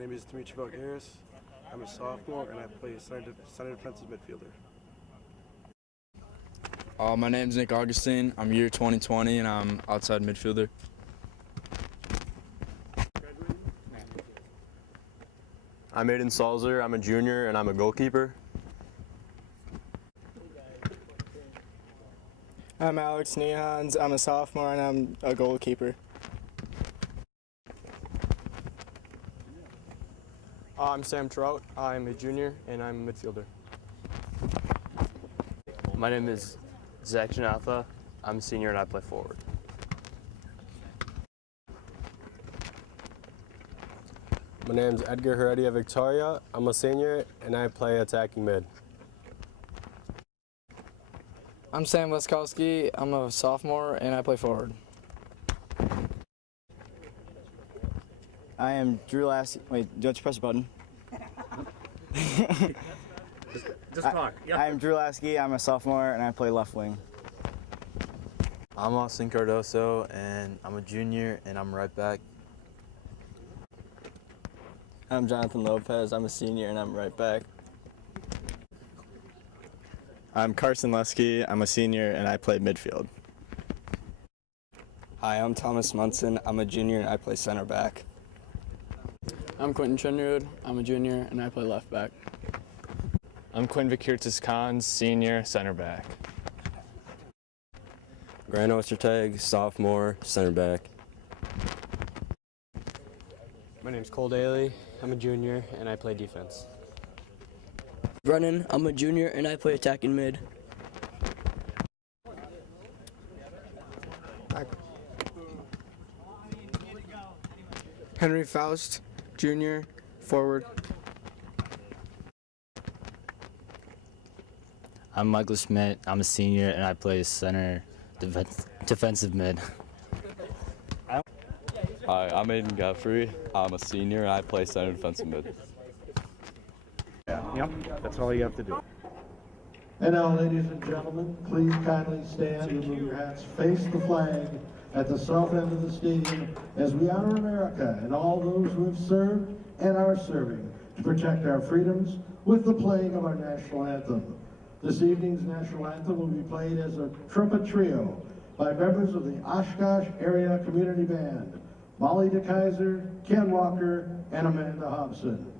name is Dimitri Harris. I'm a sophomore and I play center defensive midfielder. My name's Nick Augustine. I'm year 2020 and I'm outside midfielder. I'm Aiden Salzer. I'm a junior and I'm a goalkeeper. I'm Alex Nehans. I'm a sophomore and I'm a goalkeeper. I'm Sam Trout. I'm a junior and I'm a midfielder. My name is Zach Janatha. I'm a senior and I play forward. My name's Edgar Heredia Victoria. I'm a senior and I play attacking mid. I'm Sam Leskowski. I'm a sophomore and I play forward. I am Drew Lasky. Wait, do you want to press a button? just talk. Yep. I am Drew Lasky. I'm a sophomore and I play left wing. I'm Austin Cardoso and I'm a junior and I'm right back. I'm Jonathan Lopez. I'm a senior and I'm right back. I'm Carson Lusky. I'm a senior and I play midfield. Hi, I'm Thomas Munson. I'm a junior and I play center back. I'm Quentin Chenrud. I'm a junior and I play left back. I'm Quinn Vakirtis-Khan, senior, center back. Grant Ostertag, sophomore, center back. My name's Cole Daly. I'm a junior and I play defense. Brennan, I'm a junior and I play attacking mid. Henry Faust, junior, forward. I'm Michael Schmidt. I'm a senior and I play center defensive mid. Hi, I'm Aiden Guthrie. I'm a senior and I play center defensive mid. Yep, that's all you have to do. And now, ladies and gentlemen, please kindly stand and move your hats, face the flag at the south end of the stadium as we honor America and all those who have served and are serving to protect our freedoms with the playing of our national anthem. This evening's national anthem will be played as a trumpet trio by members of the Oshkosh Area Community Band, Molly DeKaiser, Ken Walker, and Amanda Hobson.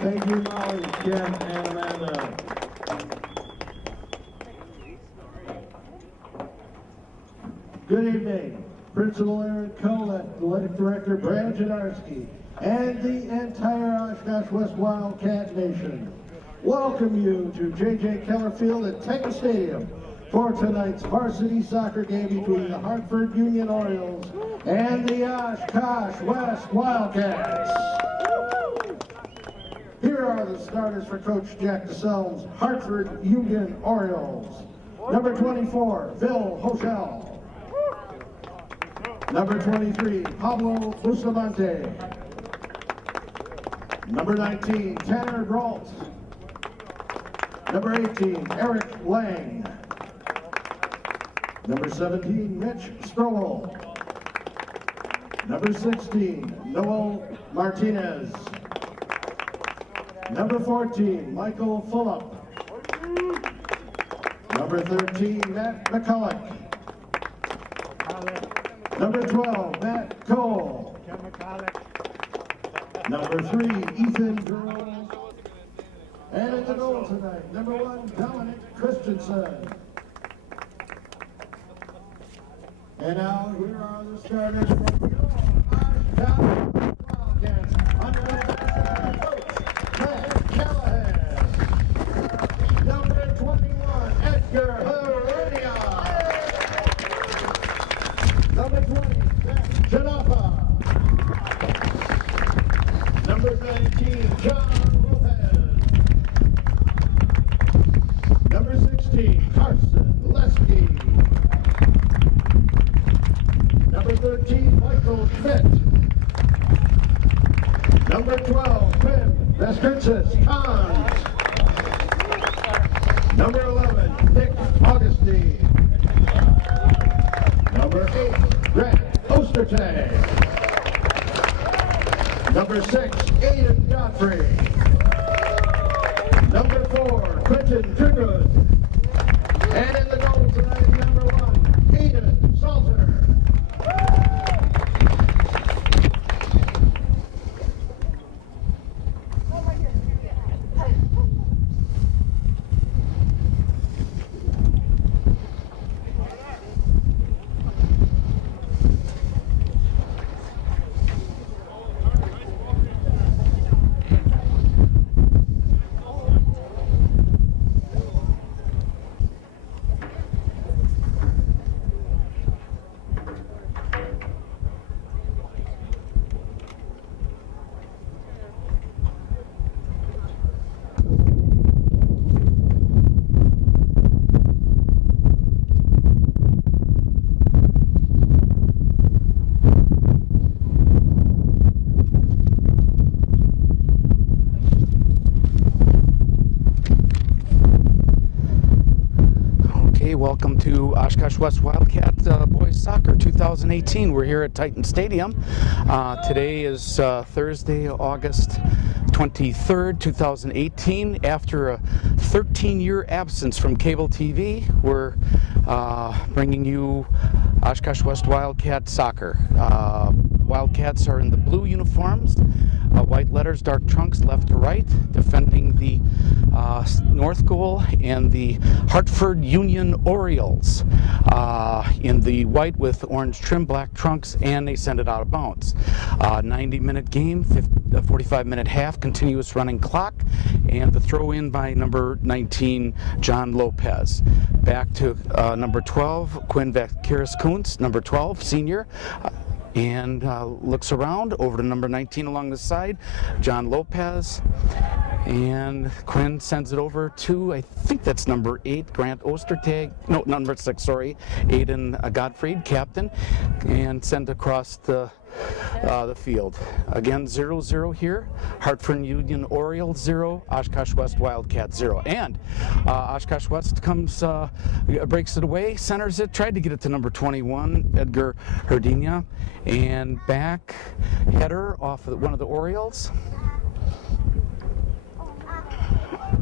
Thank you, Molly, Ken, and Amanda. Good evening, Principal Aaron Collette, Athletic Director Brad Janarski, and the entire Oshkosh West Wildcat Nation. Welcome you to J.J. Keller Field at Titan Stadium for tonight's varsity soccer game between the Hartford Union Orioles and the Oshkosh West Wildcats. Here are the starters for Coach Jack DeSelm's Hartford Union Orioles. Number 24, Phil Hochel. Number 23, Pablo Bustamante. Number 19, Tanner Brault. Number 18, Eric Lang. Number 17, Mitch Strowell. Number 16, Noel Martinez. Number 14, Michael Fulop. Number 13, Matt McCulloch. Number 12, Matt Cole. Number 3, Ethan Girl. And in the goal tonight, number 1, Dominic Christensen. And now here are the starters from your Oshkosh Wildcats under the coach, Matt Callahan. Number 21, Edgar Heredia. Number 20, Matt Janapa. Number 19, John Lopez. Number 16, Carson Lesky. Number 13, Michael Schmidt. Number 12, Quinn Veskinsis Kahns. Number 11, Nick Augustine. Number 8, Grant Ostertag. Number 6, Aiden Godfrey. Number 4, Quentin Triggood. And in the goal tonight, number 1, Aiden Salter. Welcome to Oshkosh West Wildcat Boys Soccer 2018. We're here at Titan Stadium. Today is Thursday, August 23rd, 2018. After a 13-year absence from cable TV, we're bringing you Oshkosh West Wildcat Soccer. Wildcats are in the blue uniforms, white letters, dark trunks left to right, defending the north goal, and the Hartford Union Orioles in the white with orange trim, black trunks, and they send it out of bounds. 90-minute game, 45-minute half, continuous running clock, and the throw in by number 19, John Lopez. Back to number 12, Quinn Vakiris-Kuntz, number 12, senior. And looks around over to number 19 along the side, John Lopez, and Quinn sends it over to, I think that's number 8, Grant Ostertag, no, number 6, sorry, Aiden Gottfried, captain, and send across the field. Again, 0-0 here. Hartford Union Orioles 0, Oshkosh West Wildcat 0. And Oshkosh West comes, breaks it away, centers it, tried to get it to number 21, Edgar Heredia, and back header off of one of the Orioles.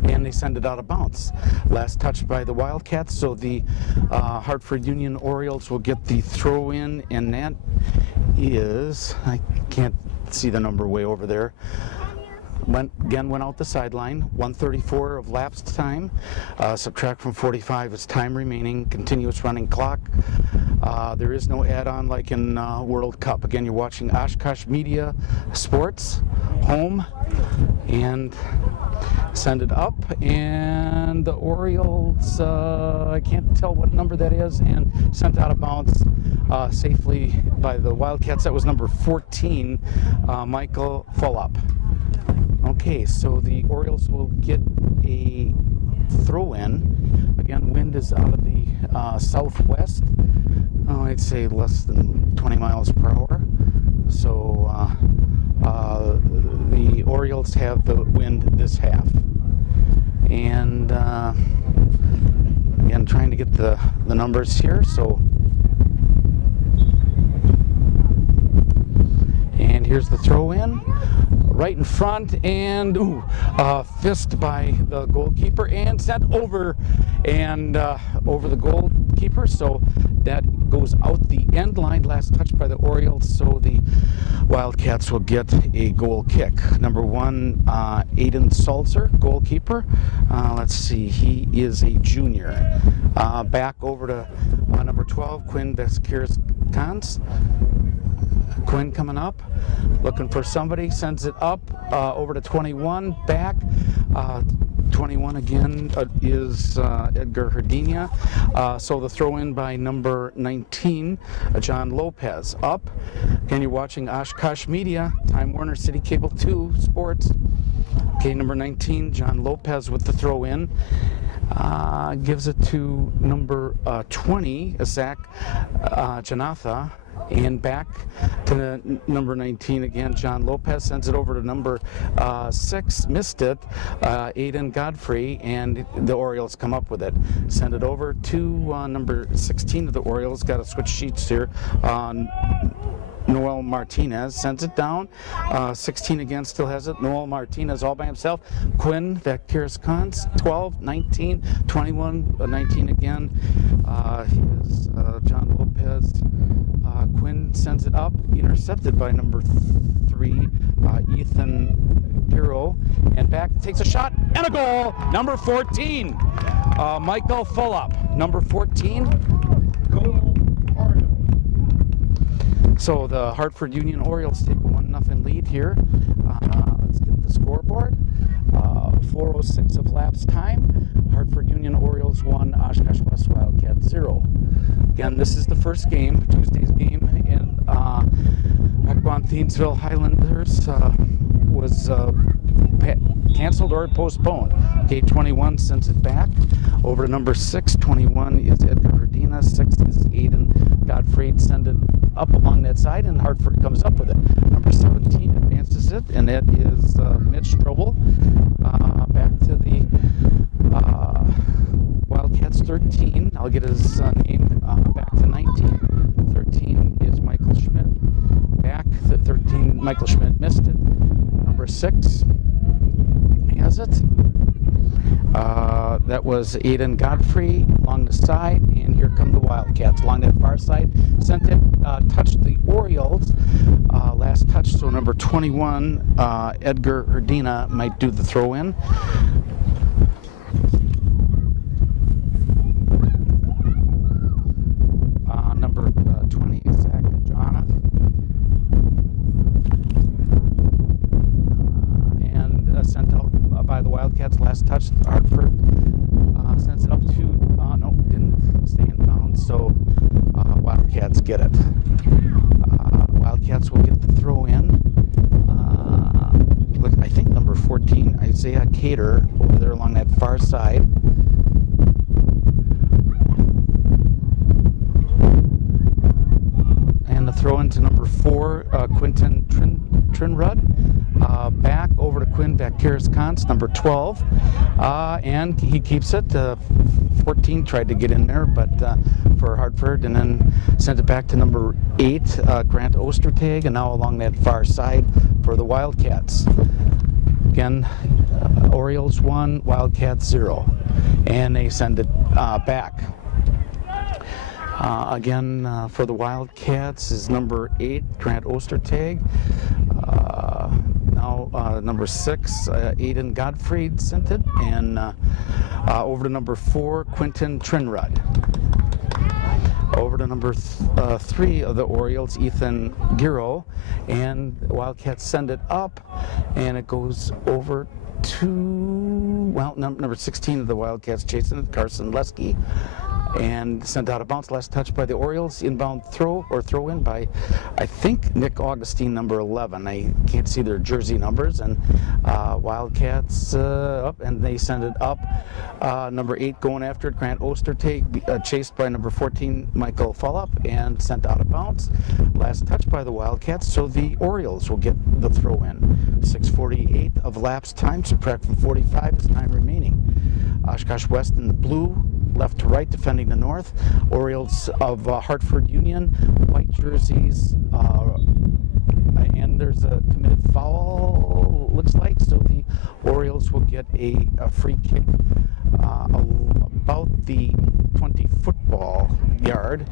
And they send it out of bounds. Last touch by the Wildcats, so the Hartford Union Orioles will get the throw in, and that is, I can't see the number way over there. Went out the sideline. 1:34 of lapsed time. Subtract from 45 is time remaining. Continuous running clock. There is no add-on like in World Cup. Again, you're watching Oshkosh Media Sports, home, and send it up, and the Orioles, I can't tell what number that is, and sent out of bounds safely by the Wildcats. That was number 14, Michael Fulop. Okay, so the Orioles will get a throw in. Again, wind is out of the southwest. I'd say less than 20 miles per hour. So the Orioles have the wind this half. And again, trying to get the numbers here. So, and here's the throw in. Right in front, and fist by the goalkeeper and sent over over the goalkeeper. So that goes out the end line. Last touch by the Orioles. So the Wildcats will get a goal kick. Number 1, Aiden Salzer, goalkeeper. Let's see, he is a junior. Back over to number 12, Quinn Veskiris-Kans. Quinn coming up, looking for somebody, sends it up over to 21, back. 21 again is Edgar Herdina. So the throw in by number 19, John Lopez. Up. Again, you're watching Oshkosh Media, Time Warner City Cable 2 Sports. Okay, number 19, John Lopez with the throw in. Gives it to number 20, Zach Janatha. And back to number 19 again, John Lopez sends it over to number 6, missed it, Aiden Godfrey, and the Orioles come up with it. Send it over to number 16 of the Orioles, got to switch sheets here. Noel Martinez sends it down. 16 again still has it. Noel Martinez all by himself. Quinn Veskiris-Kans, 12, 19, 21, 19 again. Here's John Lopez. Quinn sends it up, intercepted by number 3, Ethan Giro, and back takes a shot and a goal. Number 14, Michael Fulop. Number 14. Goal. So the Hartford Union Orioles take a 1-0 lead here. Let's get the scoreboard. 4:06 of lapse time. Hartford Union Orioles 1, Oshkosh West Wildcats 0. Again, this is the first game, Tuesday's game, and Mequon Thiensville Highlanders was canceled or postponed. Okay, 21 sends it back over to number 6. 21 is Edgar Herdina. 6 is Aiden Godfrey. Send it up along that side, and Hartford comes up with it. Number 17 advances it, and that is Mitch Strobel. Back to the Wildcats 13. I'll get his name back to 19. 13 is Michael Schmidt. Back to 13, Michael Schmidt missed it. Number 6 has it. That was Aiden Godfrey along the side, and here come the Wildcats along that far side. Sent it, touched the Orioles. Last touch, so number 21, Edgar Herdina, might do the throw in. Number 20, Zach Jonathan. And sent out by the Wildcats. Last touch, Hartford sends it up to, no, didn't stay in bounds, so Wildcats get it. Wildcats will get the throw in. Look, I think number 14, Isaiah Cater, over there along that far side. And the throw into number 4, Quinton Trinrud. Back over to Quinn Veskiris-Kans, number 12. And he keeps it. 14 tried to get in there, but for Hartford, and then sent it back to number 8, Grant Ostertag, and now along that far side for the Wildcats. Again, Orioles 1, Wildcats 0. And they send it back. Again, for the Wildcats is number 8, Grant Ostertag. Now number 6, Aiden Godfrey sent it, and over to number 4, Quinton Trinrud. Over to number 3 of the Orioles, Ethan Giro, and the Wildcats send it up, and it goes over to, well, number 16 of the Wildcats chasing it, Carson Lesky, and sent out of bounds. Last touch by the Orioles. Inbound throw in by, I think, Nick Augustine, number 11. I can't see their jersey numbers. And Wildcats up, and they send it up. Number 8 going after it, Grant Ostertag, chased by number 14, Michael Fulop, and sent out of bounds. Last touch by the Wildcats, so the Orioles will get the throw in. 6:48 of lapse time, subtract from 45 is time remaining. Oshkosh West in the blue, left to right, defending the north. Orioles of Hartford Union, white jerseys, and and there's a committed foul, looks like, so the Orioles will get a free kick about the 20 football yard,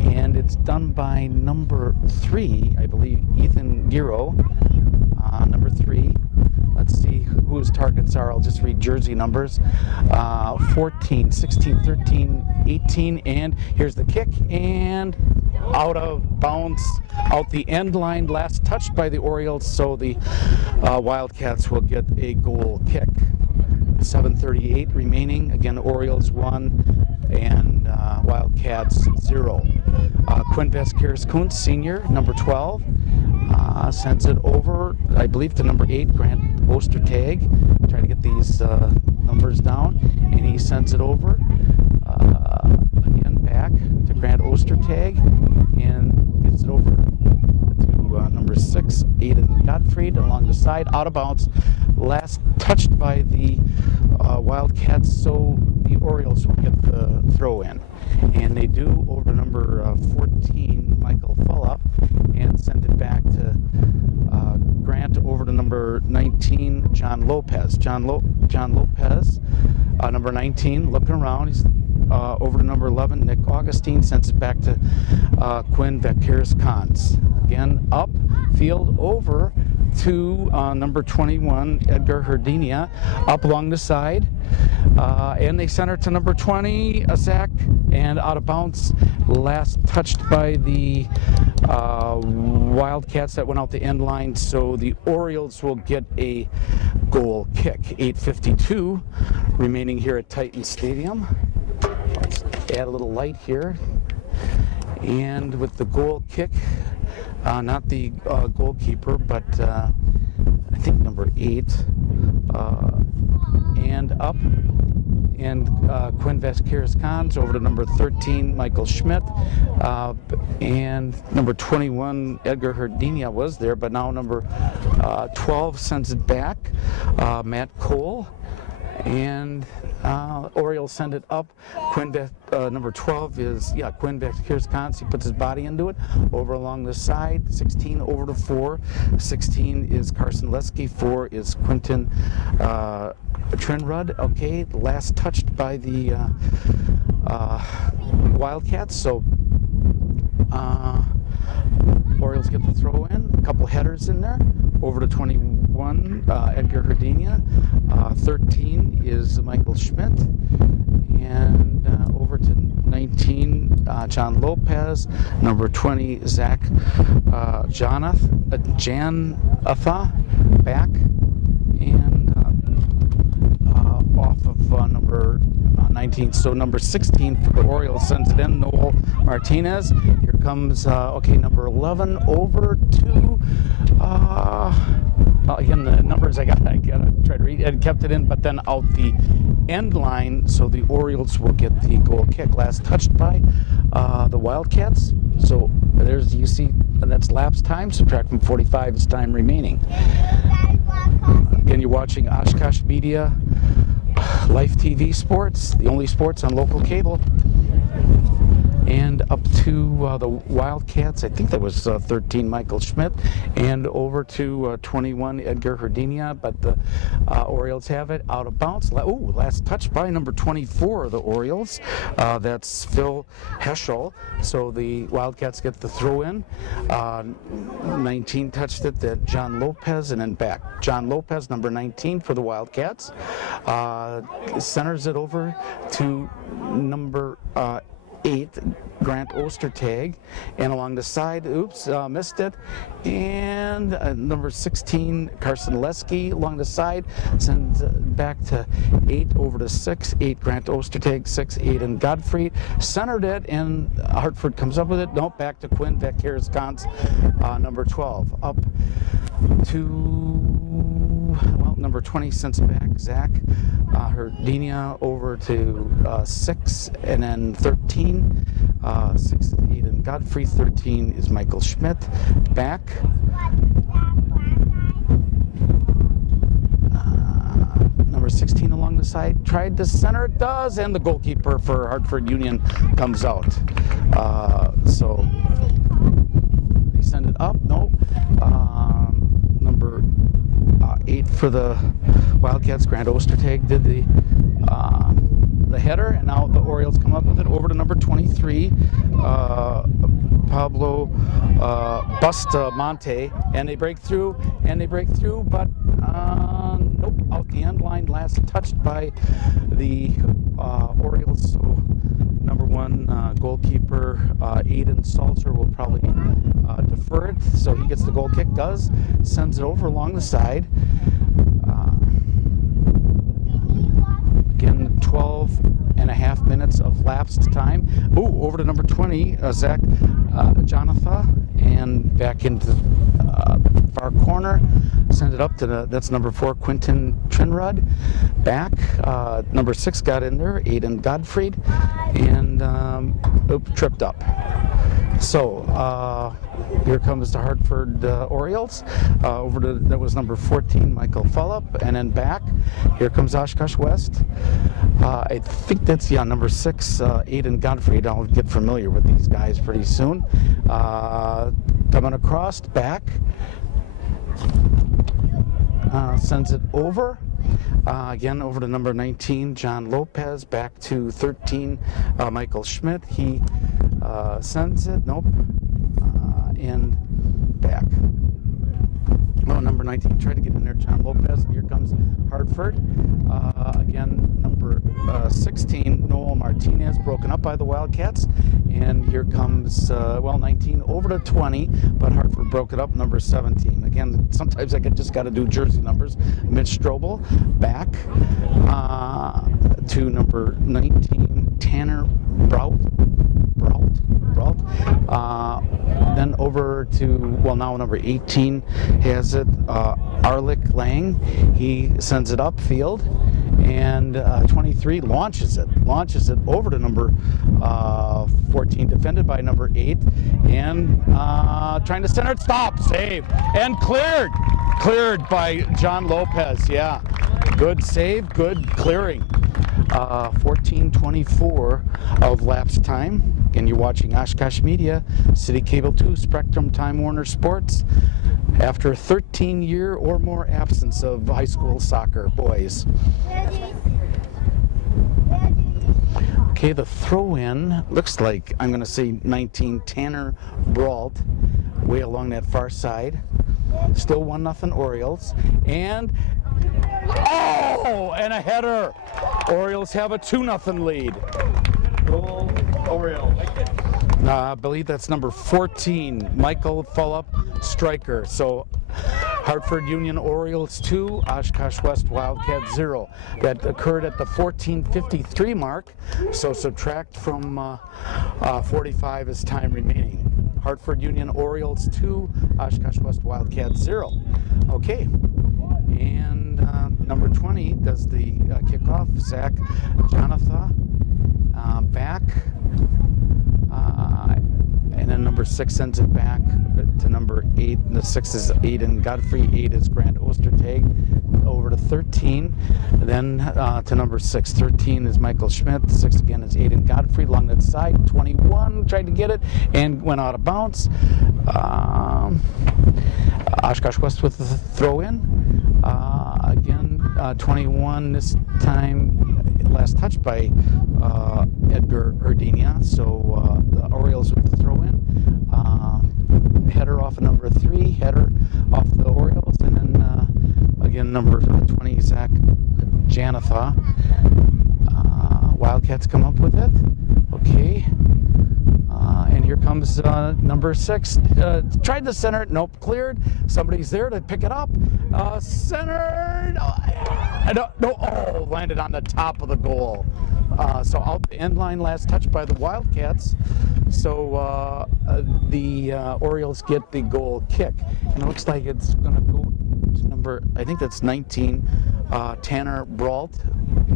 and it's done by number 3, I believe, Ethan Giro, number 3. Let's see who his targets are. I'll just read jersey numbers. 14, 16, 13, 18, and here's the kick, and out of bounds, out the end line, last touched by the Orioles, so the Wildcats will get a goal kick. 7:38 remaining. Again, Orioles 1 and Wildcats 0. Quinn Vasquez-Kuntz, senior, number 12, sends it over, I believe, to number 8, Grant Ostertag. Try to get these numbers down, and he sends it over again back to Grant Ostertag, and gets it over to number 6, Aiden Gottfried, along the side, out of bounds, last touched by the Wildcats, so the Orioles will get the throw in, and they do over to number 14, Michael Fulop, and send it back to Grant over to number 19, John Lopez. John Lopez, number 19, looking around. He's over to number 11, Nick Augustine, sends it back to Quinn Vasquez-Kuntz. Again, up field over to number 21, Edgar Herdinia, up along the side. And they center to number 20, Zach, and out of bounds, last touched by the Wildcats that went out the end line, so the Orioles will get a goal kick. 8:52 remaining here at Titan Stadium. Let's add a little light here. And with the goal kick, not the goalkeeper, but I think number 8, and up, and Quinn Vasquez-Kuntz over to number 13, Michael Schmidt, and number 21, Edgar Herdinia was there, but now number 12 sends it back, Matt Cole, and Orioles send it up. Number 12 is, Quinn Vasquez-Kuntz. He puts his body into it, over along the side. 16 over to 4. 16 is Carson Lesky. 4 is Quentin Trinrud. Okay, last touched by the Wildcats. So Orioles get the throw in. A couple headers in there. Over to 21, Edgar Herdinia. 13 is Michael Schmidt. And over to 19, John Lopez. Number 20, Zach Janatha, back. And off of number 19. So number 16 for the Orioles sends it in, Noel Martinez. Here comes, number 11 over to, again, the numbers I gotta try to read, and kept it in, but then out the end line, so the Orioles will get the goal kick. Last touched by the Wildcats. So there's, you see, that's lapse time. Subtract from 45 is time remaining. Again, you're watching Oshkosh Media Life TV Sports, the only sports on local cable. And up to the Wildcats, I think that was 13, Michael Schmidt, and over to 21, Edgar Herdinia, but the Orioles have it out of bounds. Last touch by number 24 of the Orioles. That's Phil Heschel. So the Wildcats get the throw in. 19 touched it, that John Lopez, and then back. John Lopez, number 19 for the Wildcats. Centers it over to number 8, Grant Ostertag, and along the side, missed it, and number 16, Carson Lesky, along the side, sends back to 8, over to 6, 8, Grant Ostertag, 6, Aiden Godfrey, centered it, and Hartford comes up with it. Nope, back to Quinn Vasquez-Kuntz, number 12, up to, number 20 sends back, Zach Herdinia over to 6, and then 13, 6 is Aiden Godfrey, 13 is Michael Schmidt, back. Number 16 along the side, tried to center, it does, and the goalkeeper for Hartford Union comes out. So send it up. No. Number 8 for the Wildcats, Grant Ostertag, did the header, and now the Orioles come up with it over to number 23, Pablo Bustamante, and they break through, but nope, out the end line, last touched by the Orioles. So number 1 goalkeeper Aiden Salter will probably defer it, so he gets the goal kick, sends it over along the side. Again, 12 and a half minutes of lapsed time. Ooh, over to number 20, Zach Jonathan, and back into the far corner. Send it up to that's number 4, Quinton Trinrud. Back, number 6 got in there, Aiden Godfried, and tripped up. So here comes the Hartford Orioles. Over to, that was number 14, Michael Fulop, and then back. Here comes Oshkosh West. I think that's, number 6, Aiden Godfried. I'll get familiar with these guys pretty soon. Coming across, back. Sends it over. Again, over to number 19, John Lopez. Back to 13, Michael Schmidt. He sends it. Nope. And back. Oh, number 19 tried to get in there, John Lopez. Here comes Hartford. Again, number 16, Noel Martinez, broken up by the Wildcats. And here comes, 19 over to 20, but Hartford broke it up, number 17. Again, sometimes I just got to do jersey numbers. Mitch Strobel, back to number 19, Tanner Brault. Then over to, now number 18 has it, Arlick Lang. He sends it upfield, and 23 launches it over to number 14, defended by number 8, and trying to center it, stop, save, and cleared by John Lopez. Yeah, good save, good clearing. 14:24 of lapsed time. Again, you're watching Oshkosh Media, City Cable 2, Spectrum, Time Warner Sports. After a 13-year or more absence of high school soccer, boys. Okay, the throw-in looks like, I'm going to say 19, Tanner Brault, way along that far side. Still 1-0 Orioles. And a header. Orioles have a 2-0 lead. Goal, Orioles. I believe that's number 14, Michael Fulop, striker. So Hartford Union Orioles 2, Oshkosh West Wildcats 0. That occurred at the 14:53 mark, so subtract from 45 as time remaining. Hartford Union Orioles 2, Oshkosh West Wildcats 0. Okay, and number 20 does the kickoff, Zach Jonathan, back. And then number 6 sends it back to number 8. And the 6 is Aiden Godfrey. 8 is Grant Ostertag. Over to 13. Then to number 6. 13 is Michael Schmidt. 6 again is Aiden Godfrey along that side. 21 tried to get it and went out of bounds. Oshkosh West with the throw in. Again, 21 this time. Last touch by Edgar Erdenia, so the Orioles with the throw-in. Header off of number 3, header off the Orioles, and then again number 20, Zach Janatha. Wildcats come up with it. Okay. And here comes number 6. Tried to center it. Nope. Cleared. Somebody's there to pick it up. Centered. No. Landed on the top of the goal. So out the end line, last touch by the Wildcats. So the Orioles get the goal kick. And it looks like it's going to go to number, I think that's 19. Tanner Brault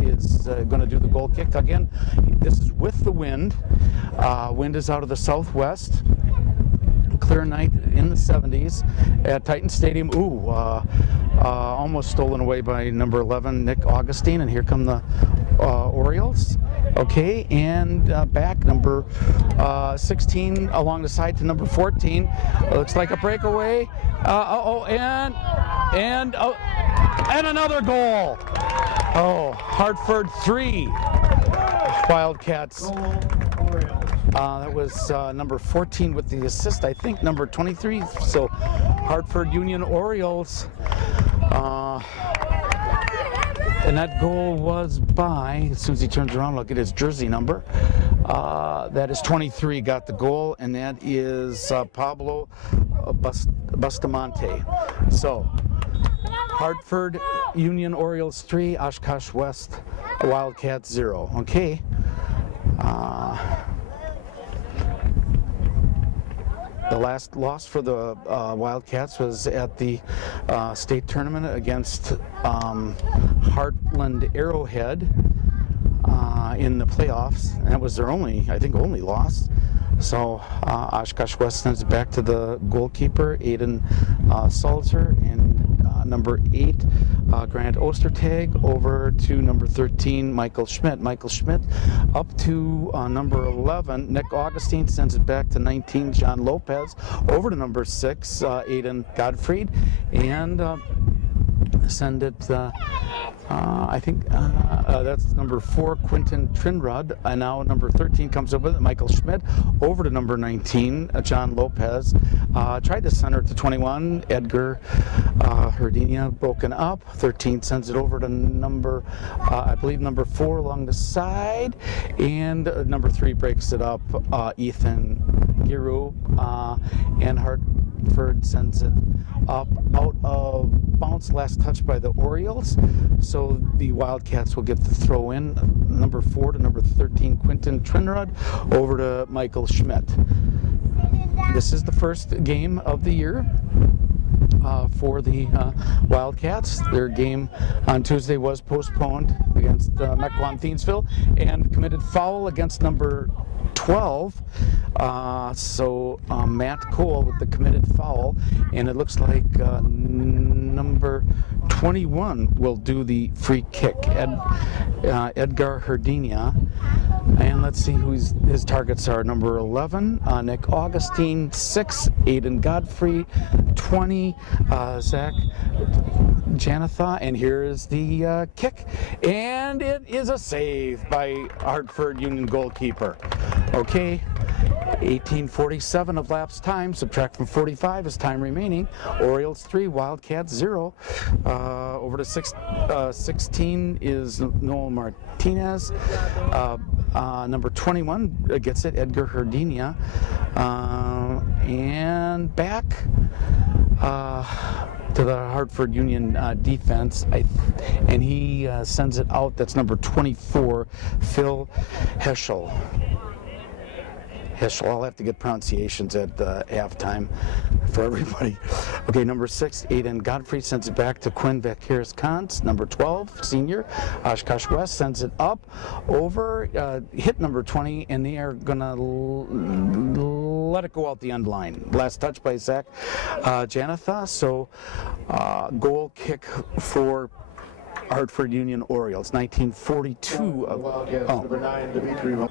is going to do the goal kick. Again, this is with the wind. Wind is out of the southwest. Clear night in the 70s at Titan Stadium. Almost stolen away by number 11, Nick Augustine. And here come the Orioles. Okay, and back number 16 along the side to number 14. Looks like a breakaway. And another goal. Oh, Hartford 3, Wildcats. That was number 14 with the assist, I think number 23. So Hartford Union Orioles. And that goal was by, as soon as he turns around, look at his jersey number. That is 23, got the goal, and that is Pablo Bustamante. So, Hartford Union Orioles 3, Oshkosh West Wildcats 0. Okay. The last loss for the Wildcats was at the state tournament against Heartland Arrowhead in the playoffs. And that was their only loss. So Oshkosh West sends it back to the goalkeeper, Aiden Salzer, and number 8, Grant Ostertag, over to number 13, Michael Schmidt. Michael Schmidt up to number 11. Nick Augustine sends it back to 19, John Lopez, over to number 6, Aiden Godfried, and send it, I think that's number 4, Quentin Trinrod, and now number 13 comes up with it, Michael Schmidt, over to number 19, John Lopez. Tried to center it to 21, Edgar Herdina, broken up. 13 sends it over to number, I believe number 4 along the side, and number 3 breaks it up, Ethan Giroux, and Hartford sends it up out of bounds, last touch by the Orioles. So the Wildcats will get the throw in, number 4 to number 13, Quentin Trinrod, over to Michael Schmidt. This is the first game of the year for the Wildcats. Their game on Tuesday was postponed against Mequon-Thiensville, and committed foul against number 12. So Matt Cole with the committed foul, and it looks like number 21 will do the free kick, Edgar Herdina. And let's see who his targets are. Number 11, Nick Augustine. 6, Aiden Godfrey. 20, Zach Janatha. And here is the kick. And it is a save by Hartford Union goalkeeper. Okay. 18:47 of lapsed time, subtract from 45 is time remaining. Orioles 3, Wildcats 0. Over to 16 is Noel Martinez. Number 21 gets it, Edgar Herdina. And back to the Hartford Union defense, and he sends it out. That's number 24, Phil Heschel. I'll have to get pronunciations at halftime for everybody. Okay, number 6, Aiden Godfrey sends it back to Quinn Vakiris-Kantz. Number 12, senior, Oshkosh West sends it up over, hit number 20, and they are going to let it go out the end line. Last touch by Zach Janatha, so goal kick for Hartford Union Orioles, 1942. Number 9, Dimitri.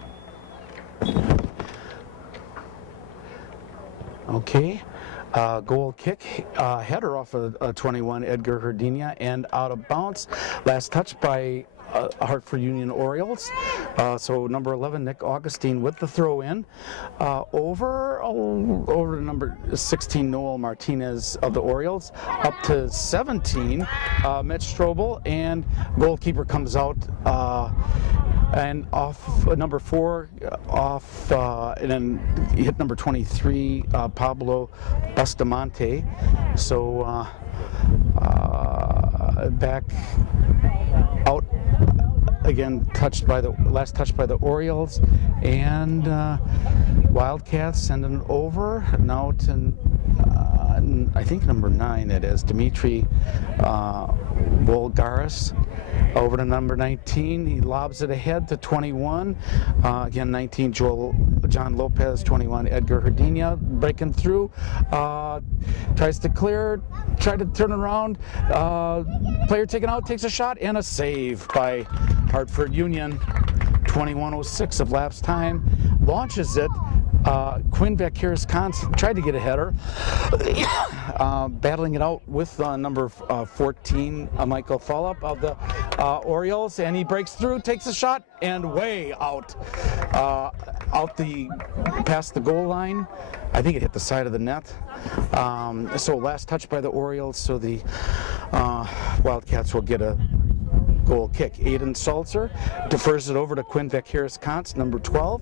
Okay, goal kick, header off of 21, Edgar Herdina, and out of bounds. Last touch by Hartford Union Orioles. So number 11, Nick Augustine with the throw in. Over to number 16, Noel Martinez of the Orioles. Up to 17, Mitch Strobel, and goalkeeper comes out. And off number 4, and then hit number 23, Pablo Bustamante. So back out again, last touched by the Orioles, and Wildcats sending it over now to I think number 9, that is Dimitri Volgaris. Over to number 19, he lobs it ahead to 21. Again, 19, John Lopez, 21, Edgar Herdina, breaking through. Tries to clear, tried to turn around. Player taken out, takes a shot, and a save by Hartford Union. 21:06 of lapse time. Launches it. Quinn Vakiris tried to get a header, battling it out with number 14, Michael Fallup of the Orioles, and he breaks through, takes a shot, and way out, past the goal line. I think it hit the side of the net. So last touch by the Orioles, so the Wildcats will get a goal kick. Aiden Salzer defers it over to Quinn Vakiris, number 12.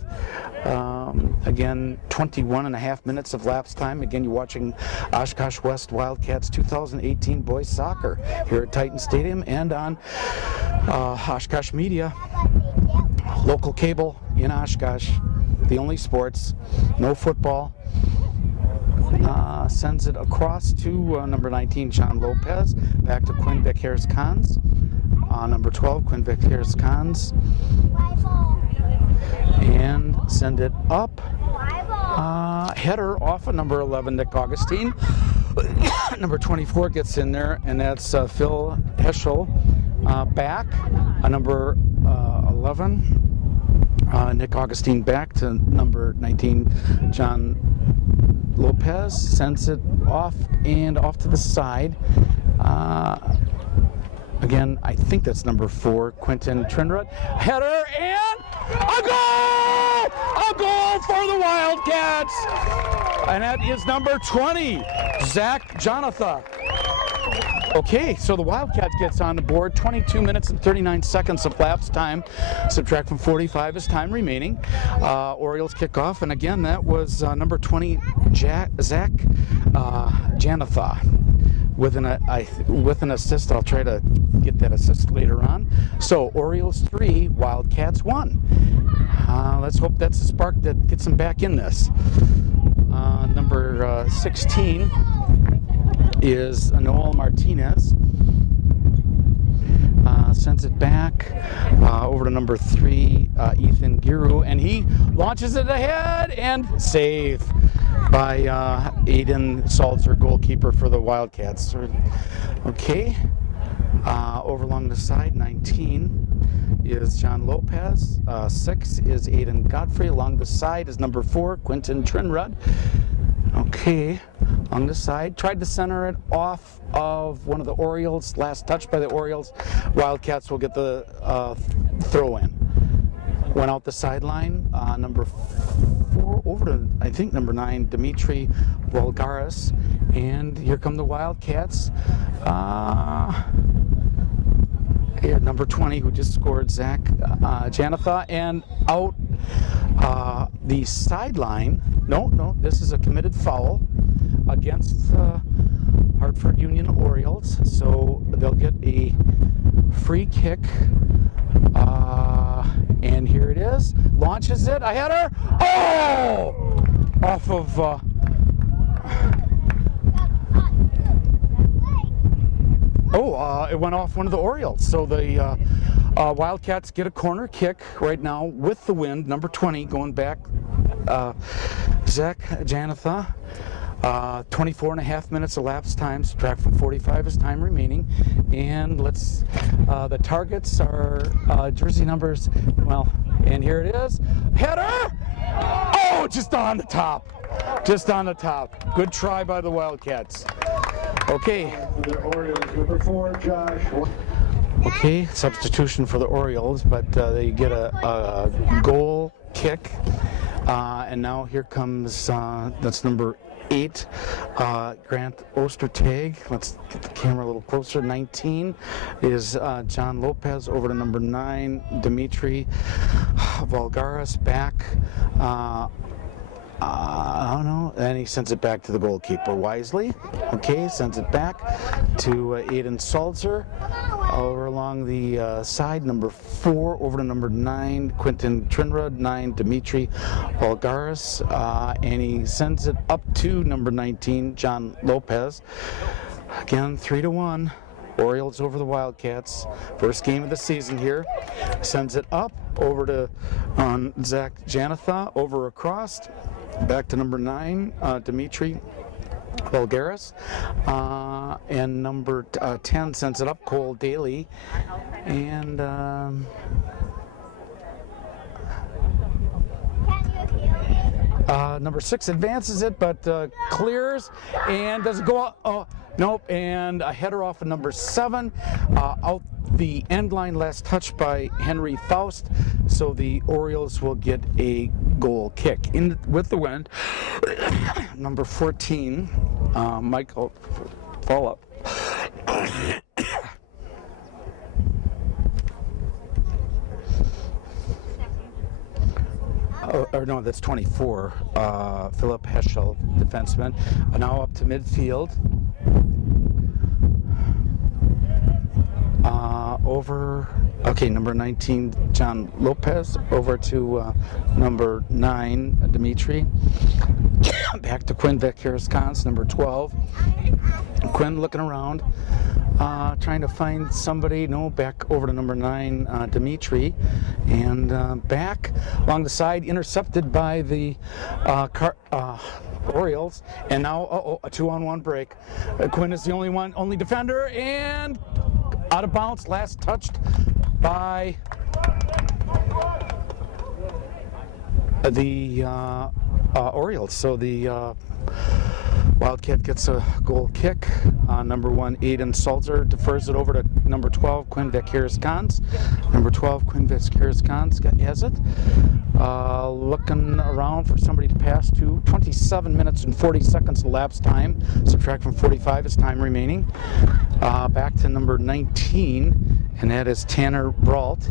Again, 21.5 minutes of lapse time. Again, you're watching Oshkosh West Wildcats 2018 boys soccer here at Titan Stadium and on Oshkosh Media, local cable in Oshkosh, the only sports, no football. Sends it across to number 19, John Lopez, back to Quinn Vakiris, number 12, Quinn Vakiris, and send it up. Header off of number 11, Nick Augustine. Number 24 gets in there, and that's Phil Heschel back. Number 11, Nick Augustine back to number 19, John Lopez. Sends it off and off to the side. Again, I think that's number 4, Quentin Trinrud. Header and a goal! A goal for the Wildcats! And that is number 20, Zach Jonathan. Okay, so the Wildcats gets on the board. 22 minutes and 39 seconds of lapse time. Subtract from 45 is time remaining. Orioles kick off, and again, that was number 20, Zach Janatha. With an assist. I'll try to get that assist later on. So Orioles 3, Wildcats 1. Let's hope that's the spark that gets them back in this. Number 16 is Noel Martinez. Sends it back over to number 3, Ethan Giroux, and he launches it ahead and save by Aiden Salzer, goalkeeper for the Wildcats. Okay, over along the side, 19 is John Lopez. 6 is Aiden Godfrey. Along the side is number 4, Quentin Trinrud. Okay, on the side, tried to center it off of one of the Orioles. Last touch by the Orioles. Wildcats will get the throw in. Went out the sideline. Number 4 over to, I think, number 9, Dimitri Volgaris. And here come the Wildcats. Here, number 20, who just scored, Zach Janatha, and out the sideline. No, this is a committed foul against Hartford Union Orioles, so they'll get a free kick. And here it is. Launches it. A header. Oh! Off of. It went off one of the Orioles. So the Wildcats get a corner kick right now with the wind. Number 20 going back. Zach Janatha. 24.5 minutes elapsed time. Subtract from 45 is time remaining. And let's, the targets are jersey numbers. Well, and here it is. Header! Oh, just on the top. Just on the top. Good try by the Wildcats. Okay. The Orioles, number 4, Josh. Okay, substitution for the Orioles, but they get a goal kick. And now here comes, that's number 8, Grant Ostertag. Let's get the camera a little closer. 19 is John Lopez. Over to number 9, Dimitri Volgaris. Back. I don't know. And he sends it back to the goalkeeper wisely. Okay, sends it back to Aiden Salzer. Over along the side, number 4, over to number 9, Quentin Trinrud. 9, Dimitri Volgaris. And he sends it up to number 19, John Lopez. Again, 3-1. Orioles over the Wildcats. First game of the season here. Sends it up over to Zach Janatha. Over across. Back to number 9, Dimitri Volgaris. And number 10 sends it up, Cole Daly. And Number 6 advances it, but clears, and does it go out? Oh, nope, and a header off of number 7, out the end line, last touch by Henry Faust, so the Orioles will get a goal kick. In with the win, number 14, Michael Follow. Or no, that's 24. Philip Heschel, defenseman. Now up to midfield. Okay, number 19, John Lopez. Over to number 9, Dimitri. Back to Quinn Vekirskans, number 12. Quinn looking around, trying to find somebody. No, back over to number 9, Dimitri. And back along the side, intercepted by the Orioles. And now, a 2-on-1 break. Quinn is the only defender, and out of bounds, last touched by the Orioles. So the Wildcat gets a goal kick. Number 1, Aiden Salzer defers it over to number 12, Quinn Vekirskans. Number 12, Quinn Vekirskans has it. Looking around for somebody to pass to. 27 minutes and 40 seconds elapsed time. Subtract from 45 is time remaining. Back to number 19, and that is Tanner Brault.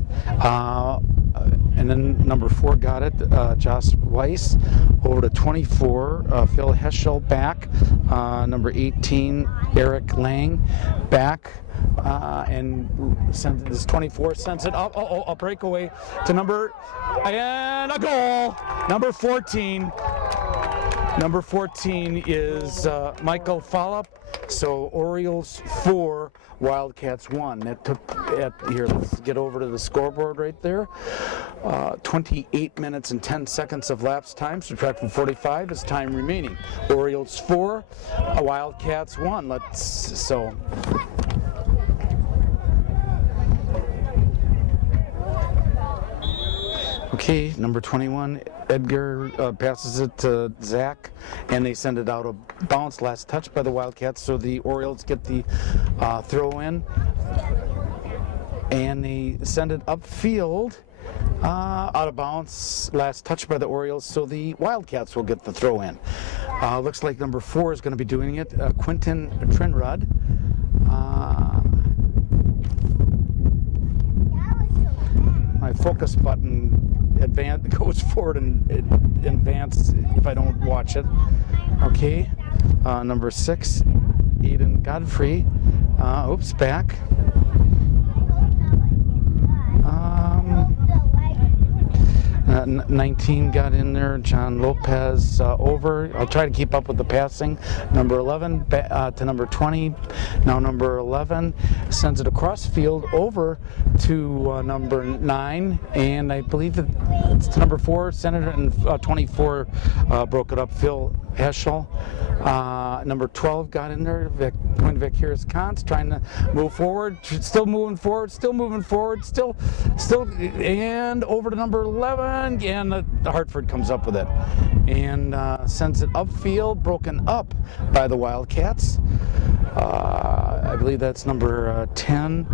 And then number 4 got it, Josh Weiss. Over to 24, Phil Heschel back. Number 18, Eric Lang back. And this 24 sends it up. A breakaway to number, and a goal. Number 14. Number 14 is Michael Follop. So Orioles 4, Wildcats 1. That took here. Let's get over to the scoreboard right there. 28 minutes and 10 seconds of lapse time. Subtract from 45 is time remaining. Orioles 4, Wildcats 1. Okay, number 21, Edgar passes it to Zach, and they send it out of bounds. Last touch by the Wildcats, so the Orioles get the throw in, and they send it upfield, out of bounds. Last touch by the Orioles, so the Wildcats will get the throw in. Looks like number 4 is going to be doing it, Quentin Trinrud. My focus button goes forward and advance if I don't watch it. Okay, number 6, Aiden Godfrey. Back. 19 got in there. John Lopez over. I'll try to keep up with the passing. Number 11 to number 20. Now number 11 sends it across field over to number 9, and I believe it's to number 4. Sent it, and 24 broke it up. Phil Heschel. Number 12 got in there. Quinn Vekirskans trying to move forward. Still moving forward. Still, and over to number 11. And the Hartford comes up with it and sends it upfield, broken up by the Wildcats. I believe that's number 10.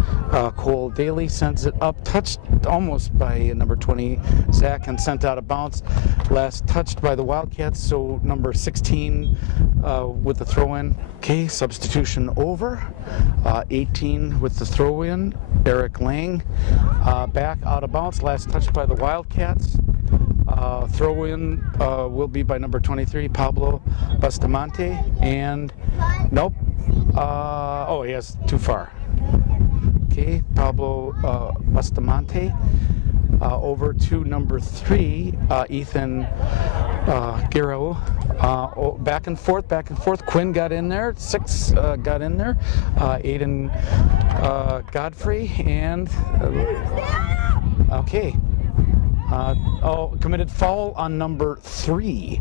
Cole Daly sends it up, touched almost by number 20, Zach, and sent out of bounds. Last touched by the Wildcats, so number 16 with the throw-in. Okay, substitution over. 18 with the throw-in, Eric Lang. Back out of bounds, last touched by the Wildcats. Throw-in will be by number 23, Pablo Bustamante, and nope. Yes, too far. Okay, Pablo Bustamante. Over to number 3, Ethan Guerrero. Back and forth. Quinn got in there. 6 got in there. Aiden Godfrey, and okay. Committed foul on number 3,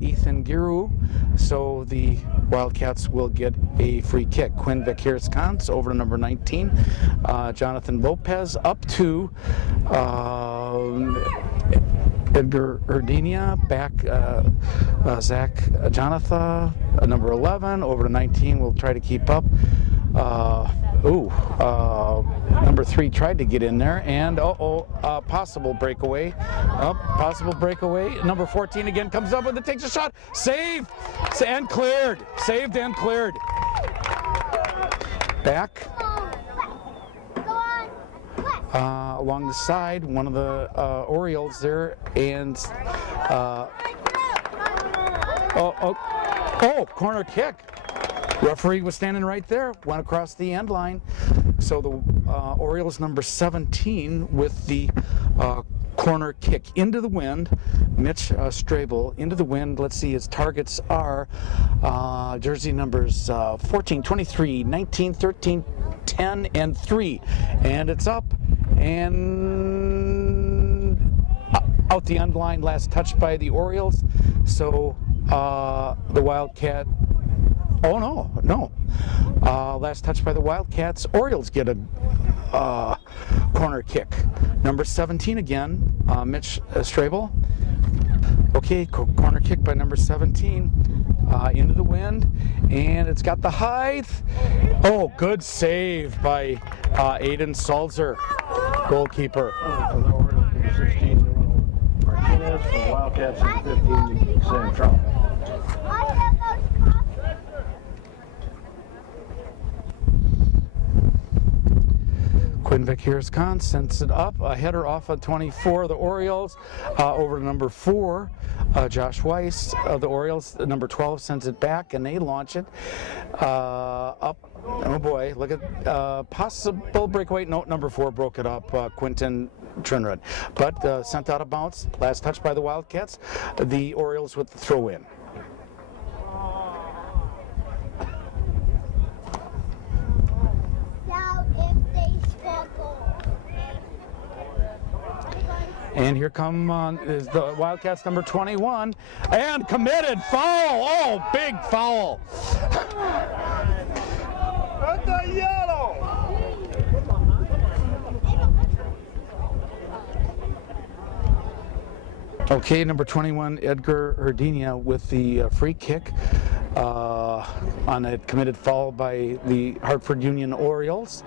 Ethan Giroux. So the Wildcats will get a free kick. Quinn Vekirskans over to number 19. Jonathan Lopez up to Edgar Erdenia. Back Zach Jonathan, number 11. Over to 19. We'll try to keep up. Number 3 tried to get in there, and possible breakaway. Possible breakaway. Number 14 again comes up with it, takes a shot. Saved and cleared. Saved and cleared. Back. Along the side, one of the Orioles there, and corner kick. Referee was standing right there, went across the end line. So the Orioles number 17 with the corner kick into the wind. Mitch Strable into the wind. Let's see, his targets are jersey numbers 14, 23, 19, 13, 10, and 3. And it's up and out the end line, last touched by the Orioles. So the Wildcat, last touch by the Wildcats. Orioles get a corner kick. Number 17 again, Mitch Strable. Okay, corner kick by number 17 into the wind, and it's got the height. Oh, good save by Aiden Salzer, goalkeeper. Martinez from the Wildcats and 15, Sam Trout. Quinn Vickers-Kahn sends it up, a header off of 24 of the Orioles, over to number 4, Josh Weiss of the Orioles. Number 12 sends it back, and they launch it up. Oh boy, look at possible breakaway. No, number 4 broke it up, Quinton Trinrud. But sent out of bounds, last touch by the Wildcats. The Orioles with the throw in. And here come is the Wildcats number 21, and committed foul. Oh, big foul. That's a yellow. Okay, number 21, Edgar Erdenia with the free kick on a committed foul by the Hartford Union Orioles.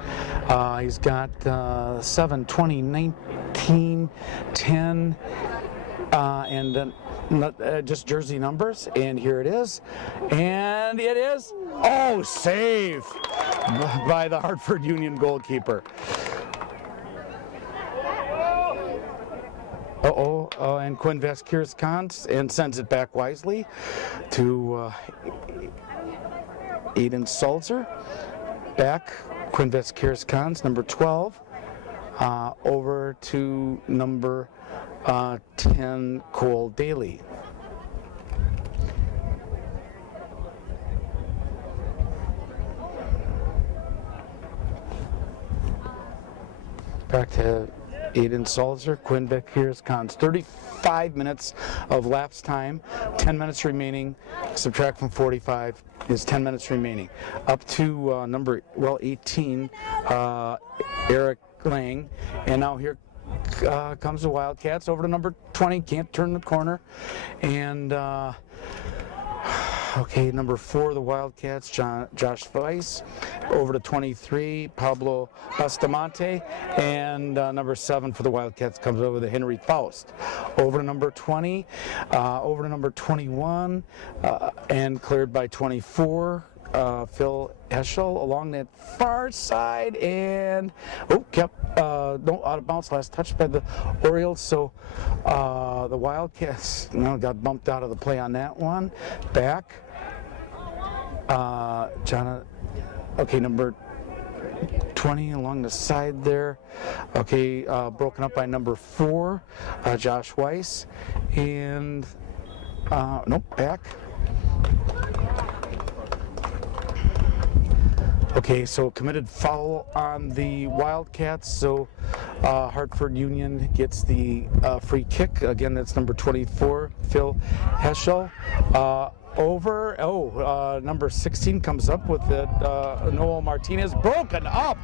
He's got 7, 20, 19, 10, and then just jersey numbers. And here it is. And it is, save by the Hartford Union goalkeeper. And Quinn Vickers-Kahn and sends it back wisely to Aiden Salzer. Back, Quinn Vickers-Kahn's number 12, over to number 10, Cole Daly. Back to Aiden Salzer, Quinn Vickers-Kahn's 35 minutes of lapse time, 10 minutes remaining. Subtract from 45 is 10 minutes remaining. Up to number 18, Eric Lang, and now here comes the Wildcats over to number 20. Can't turn the corner, and okay, number 4, the Wildcats, Josh Weiss. Over to 23, Pablo Bustamante. And number 7 for the Wildcats comes over to Henry Faust. Over to number 20, over to number 21, and cleared by 24, Phil Heschel along that far side. And, kept out of bounds, last touch by the Orioles. So the Wildcats got bumped out of the play on that one. Back. Number 20 along the side there. Okay, broken up by number 4, Josh Weiss. And, back. Okay, so committed foul on the Wildcats, so Hartford Union gets the free kick. Again, that's number 24, Phil Heschel. over. Number 16 comes up with it. Noel Martinez broken up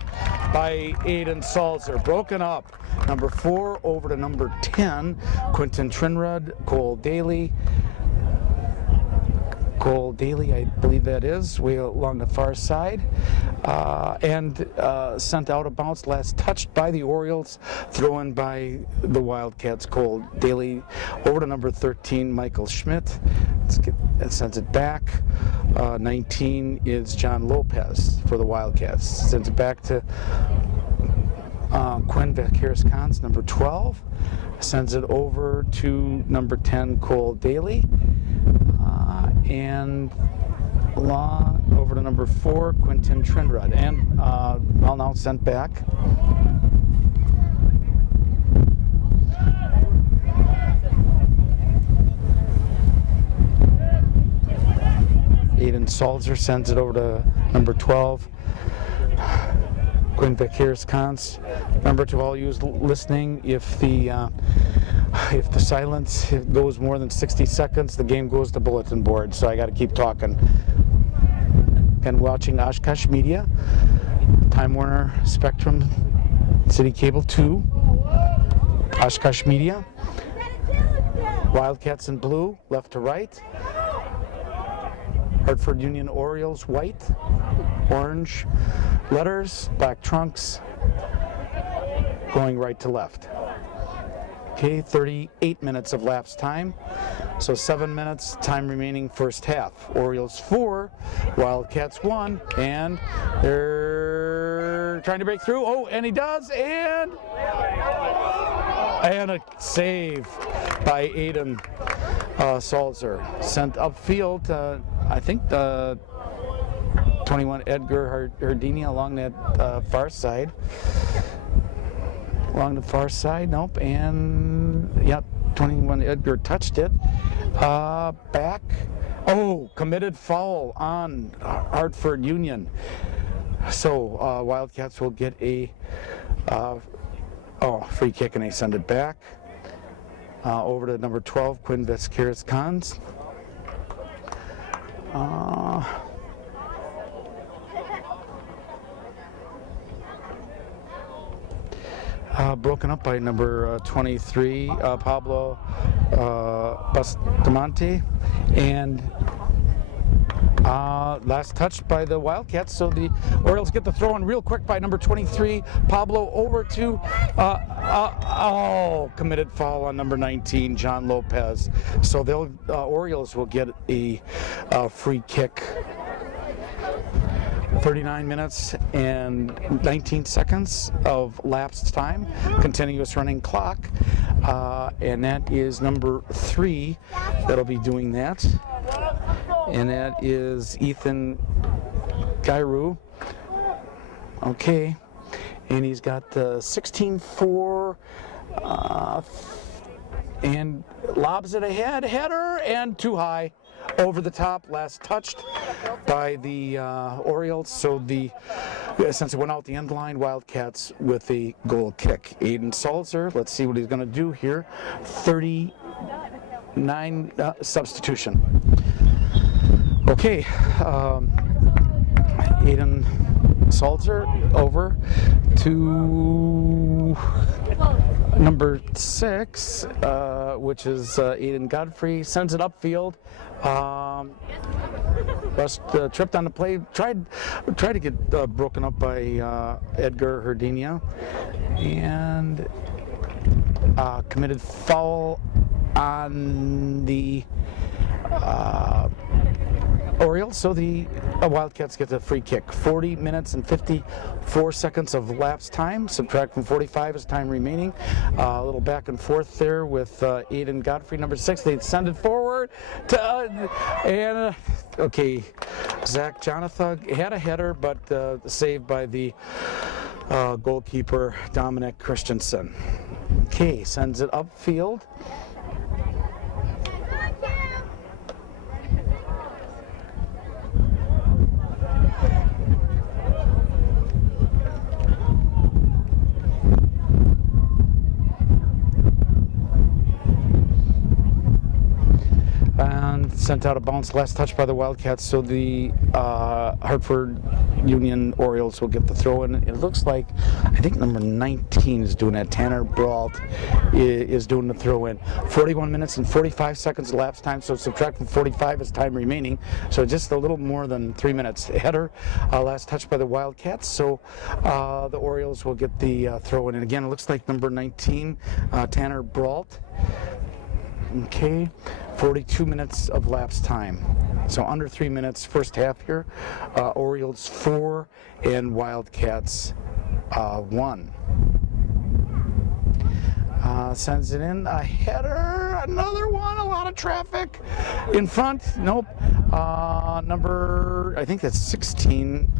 by Aiden Salzer. Broken up. Number 4 over to number 10. Quentin Trinrud, Cole Daly, I believe that is, way along the far side, and sent out of bounds, last touched by the Orioles, thrown by the Wildcats. Cole Daly over to number 13, Michael Schmidt. That sends it back. 19 is John Lopez for the Wildcats. Sends it back to Quinn Vakiris-Kans, number 12. Sends it over to number 10, Cole Daly. And over to number 4, Quentin Trinrud. And now sent back. Aiden Salzer sends it over to number 12, Quinn Vakiris-Kans. Remember to all you listening, if the silence goes more than 60 seconds, the game goes to bulletin board. So I got to keep talking. And watching Oshkosh Media, Time Warner Spectrum, City Cable 2, Oshkosh Media, Wildcats in blue, left to right. Hartford Union Orioles, white, orange letters, black trunks, going right to left. Okay, 38 minutes of lapse time. So 7 minutes, time remaining first half. Orioles 4, Wildcats 1, and they're trying to break through. Oh, and he does, and a save by Aiden Salzer. Sent upfield, I think the 21 Edgar Hardini along that far side. Along the far side, nope, and yep, 21 Edgar touched it. Back, committed foul on Hartford Union. So Wildcats will get a free kick, and they send it back. Over to number 12, Quinn Vakiris-Kans. Broken up by number 23, Pablo Bustamante, and last touched by the Wildcats. So the Orioles get the throw in real quick by number 23, Pablo, over to committed foul on number 19, John Lopez. So they'll Orioles will get a free kick. 39 minutes and 19 seconds of lapsed time, continuous running clock, and that is number 3 that'll be doing that, and that is Ethan Gairu. Okay, and he's got 16-4, and lobs it ahead, header, and too high. Over the top, last touched by the Orioles. So since it went out the end line, Wildcats with a goal kick. Aiden Salzer, let's see what he's going to do here. 39 substitution. Okay, Aiden Salzer over to number 6, which is Aiden Godfrey. Sends it upfield. Tripped on the play. Tried to get broken up by Edgar Hardini, and committed foul on the Orioles, so the Wildcats get the free kick. 40 minutes and 54 seconds of lapse time. Subtract from 45 is time remaining. A little back and forth there with Aiden Godfrey, number 6. They send it forward to Zach Jonathan had a header, but saved by the goalkeeper Dominic Christensen. Okay, sends it upfield. sent out a bounce, last touch by the Wildcats, so the Hartford Union Orioles will get the throw in. It looks like, I think number 19 is doing that. Tanner Brault is doing the throw in. 41 minutes and 45 seconds elapsed time, so subtract from 45 is time remaining, so just a little more than 3 minutes. Header, last touch by the Wildcats, so the Orioles will get the throw in. And again, it looks like number 19, Tanner Brault. Okay, 42 minutes of lapse time. So under 3 minutes, first half here. Orioles 4 and Wildcats 1. Sends it in, a header, another one, a lot of traffic in front. Nope. Number, I think that's 16,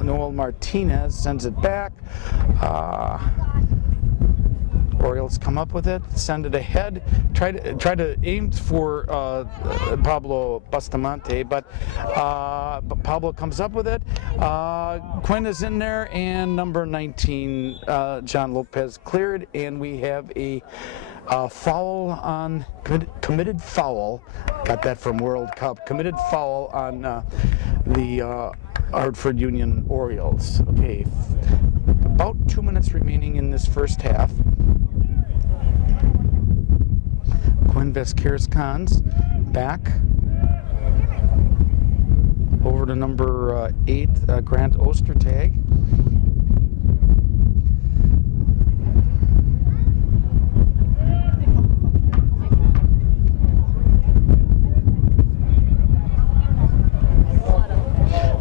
Noel Martinez sends it back. Orioles come up with it, send it ahead, try to aim for Pablo Bustamante, but Pablo comes up with it. Quinn is in there, and number 19, John Lopez, cleared, and we have a foul on, committed foul, got that from World Cup, committed foul on the Hartford Union Orioles. Okay, about 2 minutes remaining in this first half. Quinn Vasquez-Cons back over to number 8, Grant Ostertag.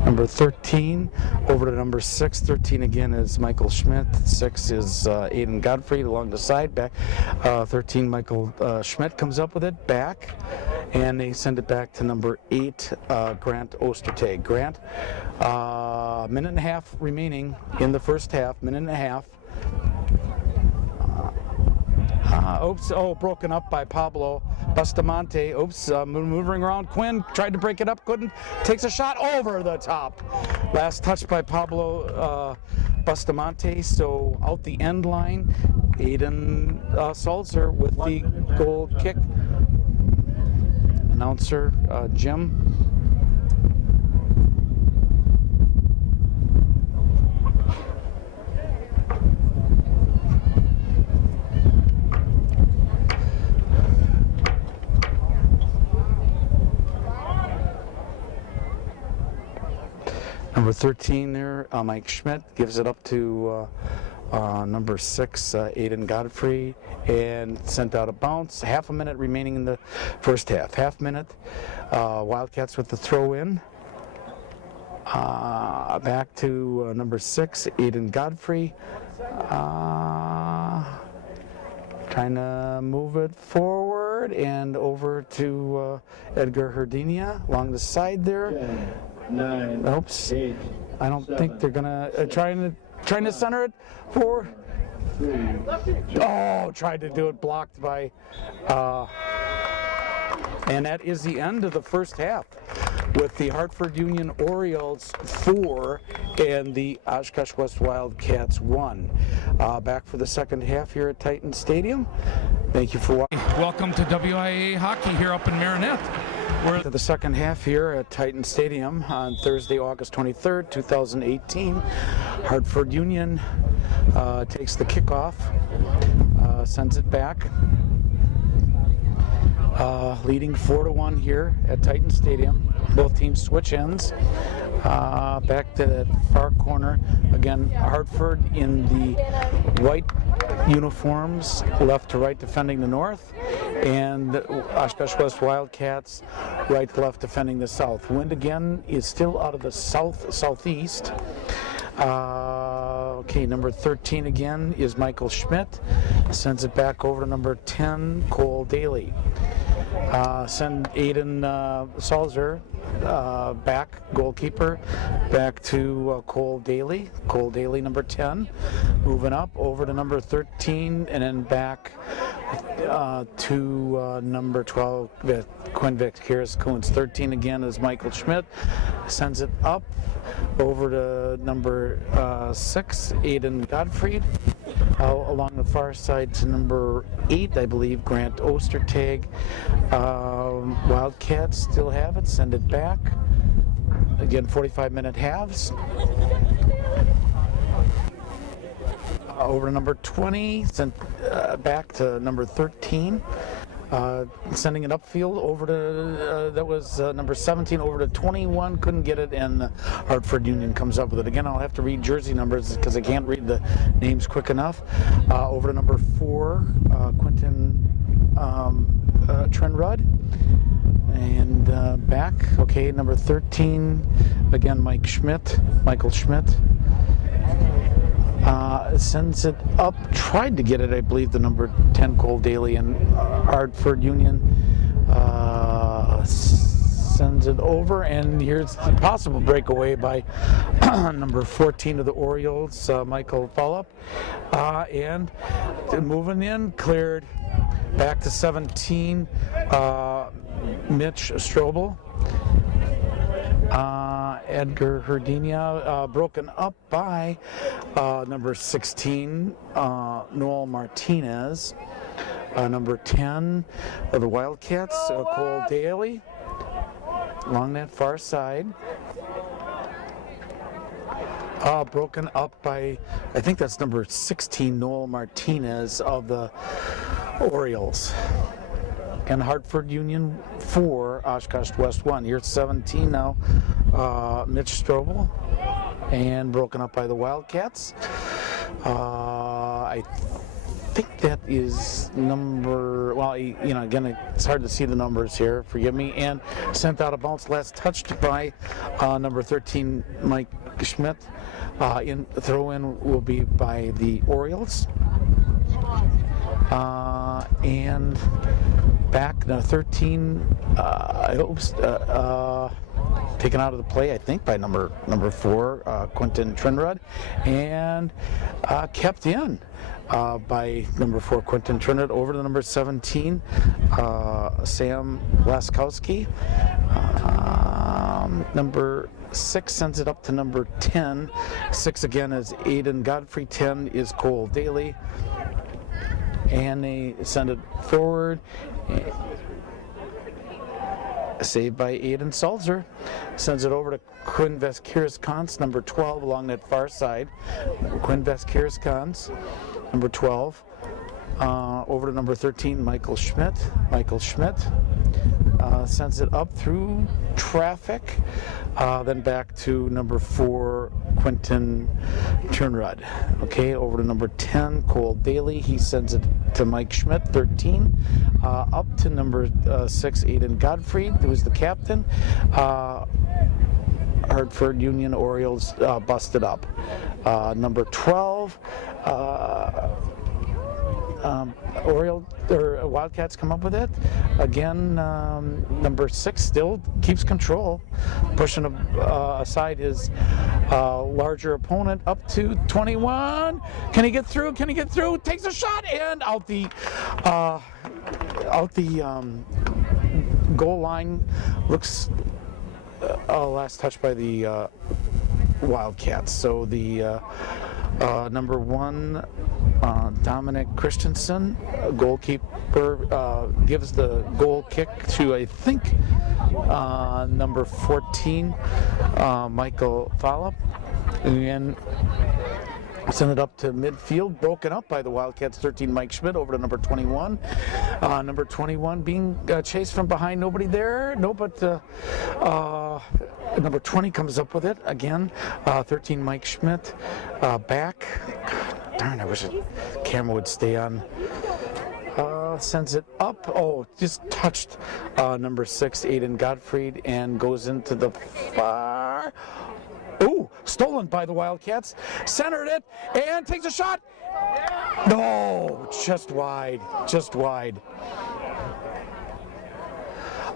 Number 13 over to number 6. 13 again is Michael Schmidt. 6 is Aiden Godfrey along the side back. 13 Michael Schmidt comes up with it back, and they send it back to number 8, Grant Ostertag. Grant, minute and a half remaining in the first half. Minute and a half. Oops, broken up by Pablo Bustamante. Oops, moving around. Quinn tried to break it up, couldn't. Takes a shot over the top. Last touch by Pablo Bustamante, so out the end line. Aiden Salzer with the goal kick. Announcer Jim. Number 13 there, Mike Schmidt gives it up to number 6, Aiden Godfrey, and sent out a bounce. Half a minute remaining in the first half. Half minute. Wildcats with the throw in. Back to number 6, Aiden Godfrey. Trying to move it forward and over to Edgar Herdinia along the side there. 9, oops. 8, I don't think they're gonna trying to center it for. 3, Tried to do it, blocked by. And that is the end of the first half, with the Hartford Union Orioles 4 and the Oshkosh West Wildcats 1. Back for the second half here at Titan Stadium. Thank you for watching. Welcome to WIA Hockey here up in Marinette. We're to the second half here at Titan Stadium on Thursday, August 23rd, 2018. Hartford Union takes the kickoff, sends it back. Leading 4-1 here at Titan Stadium. Both teams switch ends. Back to the far corner. Again, Hartford in the white uniforms, left to right defending the north, and Oshkosh West Wildcats right to left defending the south. Wind again is still out of the southeast. Okay, number 13 again is Michael Schmidt. Sends it back over to number 10, Cole Daly. Send Aiden Salzer back, goalkeeper, back to Cole Daly. Cole Daly, number 10. Moving up over to number 13, and then back to number 12, Quinn Vasquez-Cons. 13 again is Michael Schmidt. Sends it up over to number 6, Aiden Godfrey. Along the far side to number 8, I believe, Grant Ostertag. Wildcats still have it, send it back. Again, 45-minute halves. Over to number 20, sent back to number 13. Sending it upfield over to, that was number 17, over to 21, couldn't get it, and Hartford Union comes up with it. Again, I'll have to read jersey numbers because I can't read the names quick enough. Over to number 4, Quentin Trenrud. And back, okay, number 13, again, Michael Schmidt. Sends it up, tried to get it, I believe, the number 10, Cole Daly, and Hartford Union sends it over, and here's a possible breakaway by number 14 of the Orioles, Michael Follop, and moving in, cleared back to 17, Mitch Strobel. Edgar Herdinia, broken up by number 16, Noel Martinez. Number 10 of the Wildcats, Cole Daly, along that far side. Broken up by, I think that's number 16, Noel Martinez of the Orioles. And Hartford Union 4, Oshkosh West 1. Here's 17 now, Mitch Strobel, and broken up by the Wildcats. I think that is number, well, you know, again, it's hard to see the numbers here, forgive me, and sent out of bounds, last touched by number 13, Mike Schmidt. Throw-in will be by the Orioles. And back now 13, taken out of the play, I think, by number 4, Quentin Trenrud, and kept in by number 4, Quentin Trenrud, over to number 17, Sam Laskowski. Number 6 sends it up to number 10. 6 again is Aiden Godfrey. 10 is Cole Daly. And they send it forward. Saved by Aiden Salzer. Sends it over to Quinn Veskiris-Kans, number 12, along that far side. Quinn Veskiris-Kans, number 12. Over to number 13, Michael Schmidt. Sends it up through traffic. Then back to number 4, Quentin Trenrud. Okay, over to number 10, Cole Daly. He sends it to Mike Schmidt, 13. Up to number 6, Aiden Godfrey, who was the captain. Hartford Union Orioles busted up. Number 12, Wildcats come up with it. Again, number 6 still keeps control, pushing aside his larger opponent up to 21. Can he get through? Takes a shot and out the goal line. Looks last touch by the Wildcats. So the number 1, Dominic Christensen, goalkeeper, gives the goal kick to, I think, number 14, Michael Follop, and send it up to midfield, broken up by the Wildcats. 13, Mike Schmidt, over to number 21. Number 21 being chased from behind, nobody there. No, but number 20 comes up with it again. 13, Mike Schmidt, back. Darn, I wish the camera would stay on. Sends it up. Oh, just touched number 6, Aiden Godfrey, and goes into the far. Ooh, stolen by the Wildcats. Centered it and takes a shot. No, just wide.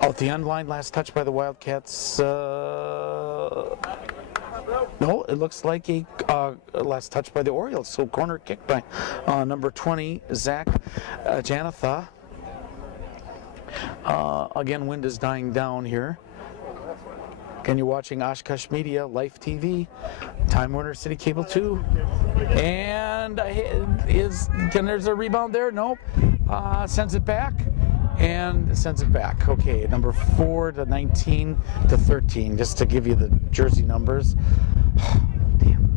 Out the end line, last touch by the Wildcats. No, it looks like a last touch by the Orioles. So corner kick by number 20, Zach Janatha. Again, wind is dying down here. Again, you're watching Oshkosh Media, Life TV, Time Warner City Cable 2. And there's a rebound there. Nope. Sends it back. and sends it back. Okay, number 4 to 19 to 13, just to give you the jersey numbers. Damn.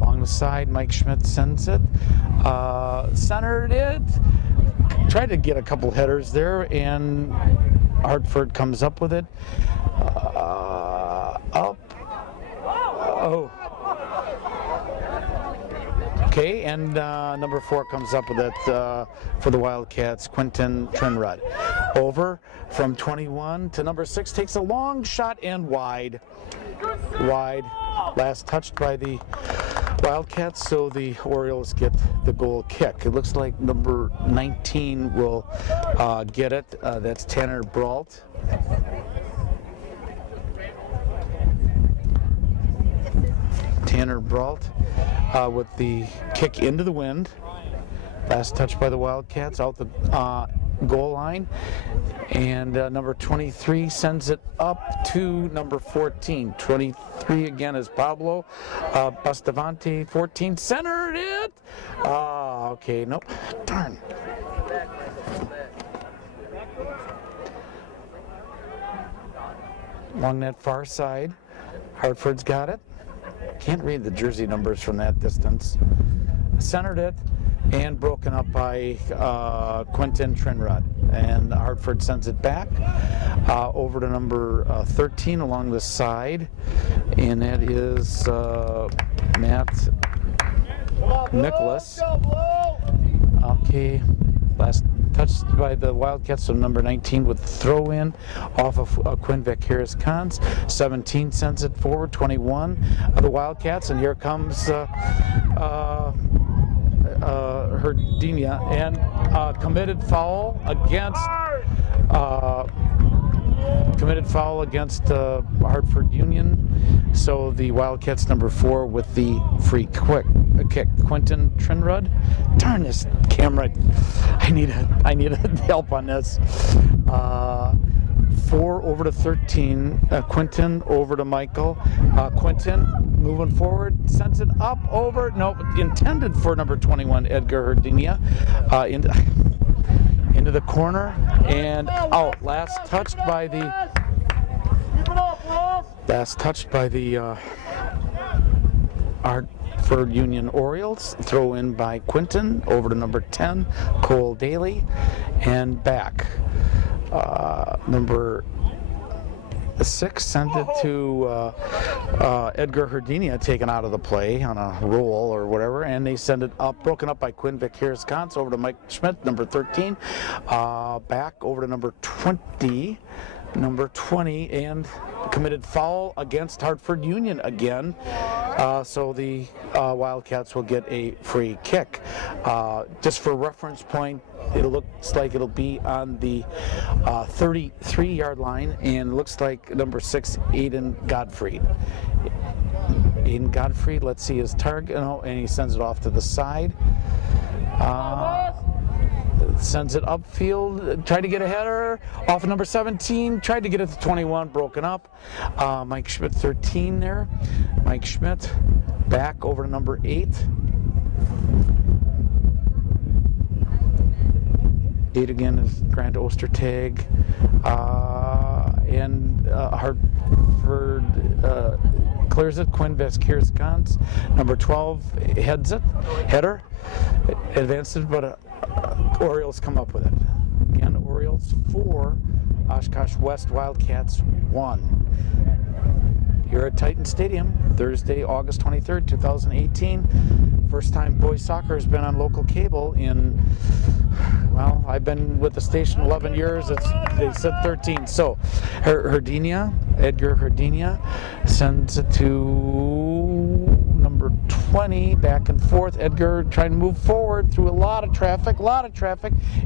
Along the side, Mike Schmidt sends it. Centered it. Tried to get a couple headers there, and Hartford comes up with it. Up. Oh. Okay, and number 4 comes up with it for the Wildcats, Quentin Trinrud. Over from 21 to number 6, takes a long shot and wide. Wide. Last touched by the Wildcats, so the Orioles get the goal kick. It looks like number 19 will get it. That's Tanner Brault. Tanner Brault with the kick into the wind. Last touch by the Wildcats out the goal line. And number 23 sends it up to number 14. 23 again is Pablo Bustamante. 14 centered it. Okay, nope. Darn. Along that far side, Hartford's got it. Can't read the jersey numbers from that distance. Centered it and broken up by Quentin Trinrud. And Hartford sends it back over to number 13 along the side. And that is Matt Nicholas. Okay, last touched by the Wildcats, so number 19 with the throw in off of Quinn Harris Cons. 17 sends it forward, 21 of the Wildcats, and here comes Herdinia, and committed foul against Hartford Union. So the Wildcats number 4 with the free kick. Quentin Trinrud. Darn this camera! I need help on this. 4 over to 13. Quentin over to Michael. Quentin moving forward, sends it up over. No, intended for number 21, Edgar Herdinia. Into the corner and out. Last touched by the Hartford Union Orioles. Throw in by Quinton over to number 10, Cole Daly, and back. Number 6 sent it to Edgar Herdinia, taken out of the play on a roll or whatever, and they send it up, broken up by Quinn Harris Cons over to Mike Schmidt, number 13, back over to number 20, and committed foul against Hartford Union again. So the Wildcats will get a free kick. Just for reference point, it looks like it'll be on the 33-yard line, and looks like number 6, Aiden Godfrey. Let's see his target. No, and he sends it off to the side. Sends it upfield, tried to get a header off of number 17, tried to get it to 21, broken up. Mike Schmidt 13 there. Mike Schmidt back over to number 8. 8 again is Grant Ostertag. And Hartford clears it. Quinn Vaskirskans, number 12, header, advanced it, but Orioles come up with it. Again, Orioles 4, Oshkosh West Wildcats 1. Here at Titan Stadium, Thursday, August 23rd, 2018. First time boys soccer has been on local cable in, well, I've been with the station 11 years. They said 13. So, Edgar Herdinia sends it to number 20, back and forth. Edgar trying to move forward through a lot of traffic,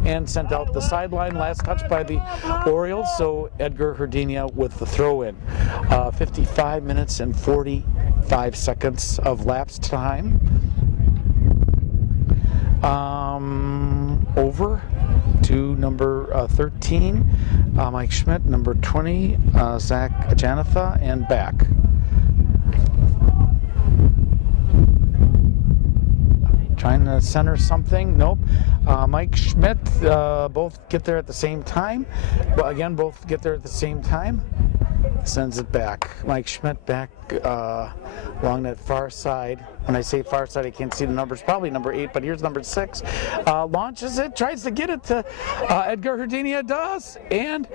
and sent out the sideline. Last touch by the Orioles, so Edgar Herdinia with the throw-in. 55 minutes and 45 seconds of lapsed time. Over to number 13, Mike Schmidt, number 20, Zach Janatha, and back. trying to center something. Nope. Mike Schmidt, both get there at the same time. But again, both get there at the same time. Sends it back. Mike Schmidt back along that far side. When I say far side, I can't see the numbers. Probably number 8, but here's number 6. Launches it, tries to get it to Edgar Herdenia, does, and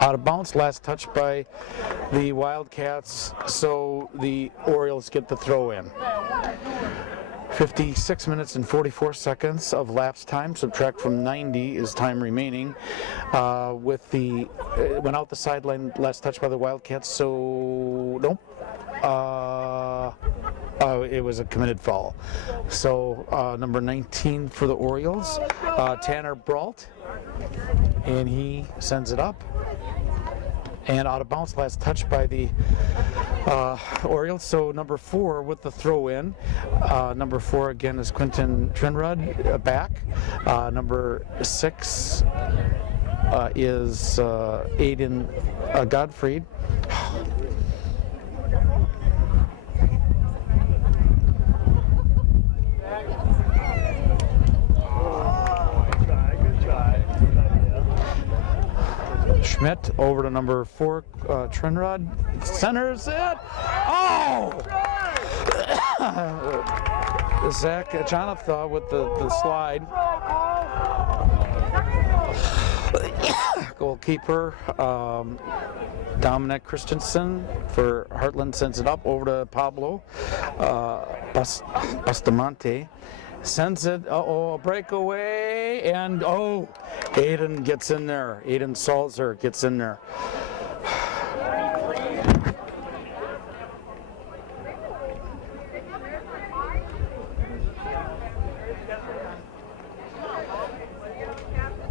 out of bounds, last touch by the Wildcats, so the Orioles get the throw in. 56 minutes and 44 seconds of lapse time. Subtract from 90 is time remaining. With the went out the sideline, last touch by the Wildcats. So nope. It was a committed foul. So number 19 for the Orioles, Tanner Brault, and he sends it up. And out of bounds, last touch by the Orioles. So number 4 with the throw in. Number 4 again is Quentin Trinrud back. Number 6 is Aiden Godfried. Schmidt over to number 4, Trinrud, centers it. Oh! Zach Jonathan with the slide. Goalkeeper Dominic Christensen for Heartland sends it up over to Pablo Bustamante. Sends it, a breakaway, and Aiden gets in there. Aiden Salzer gets in there.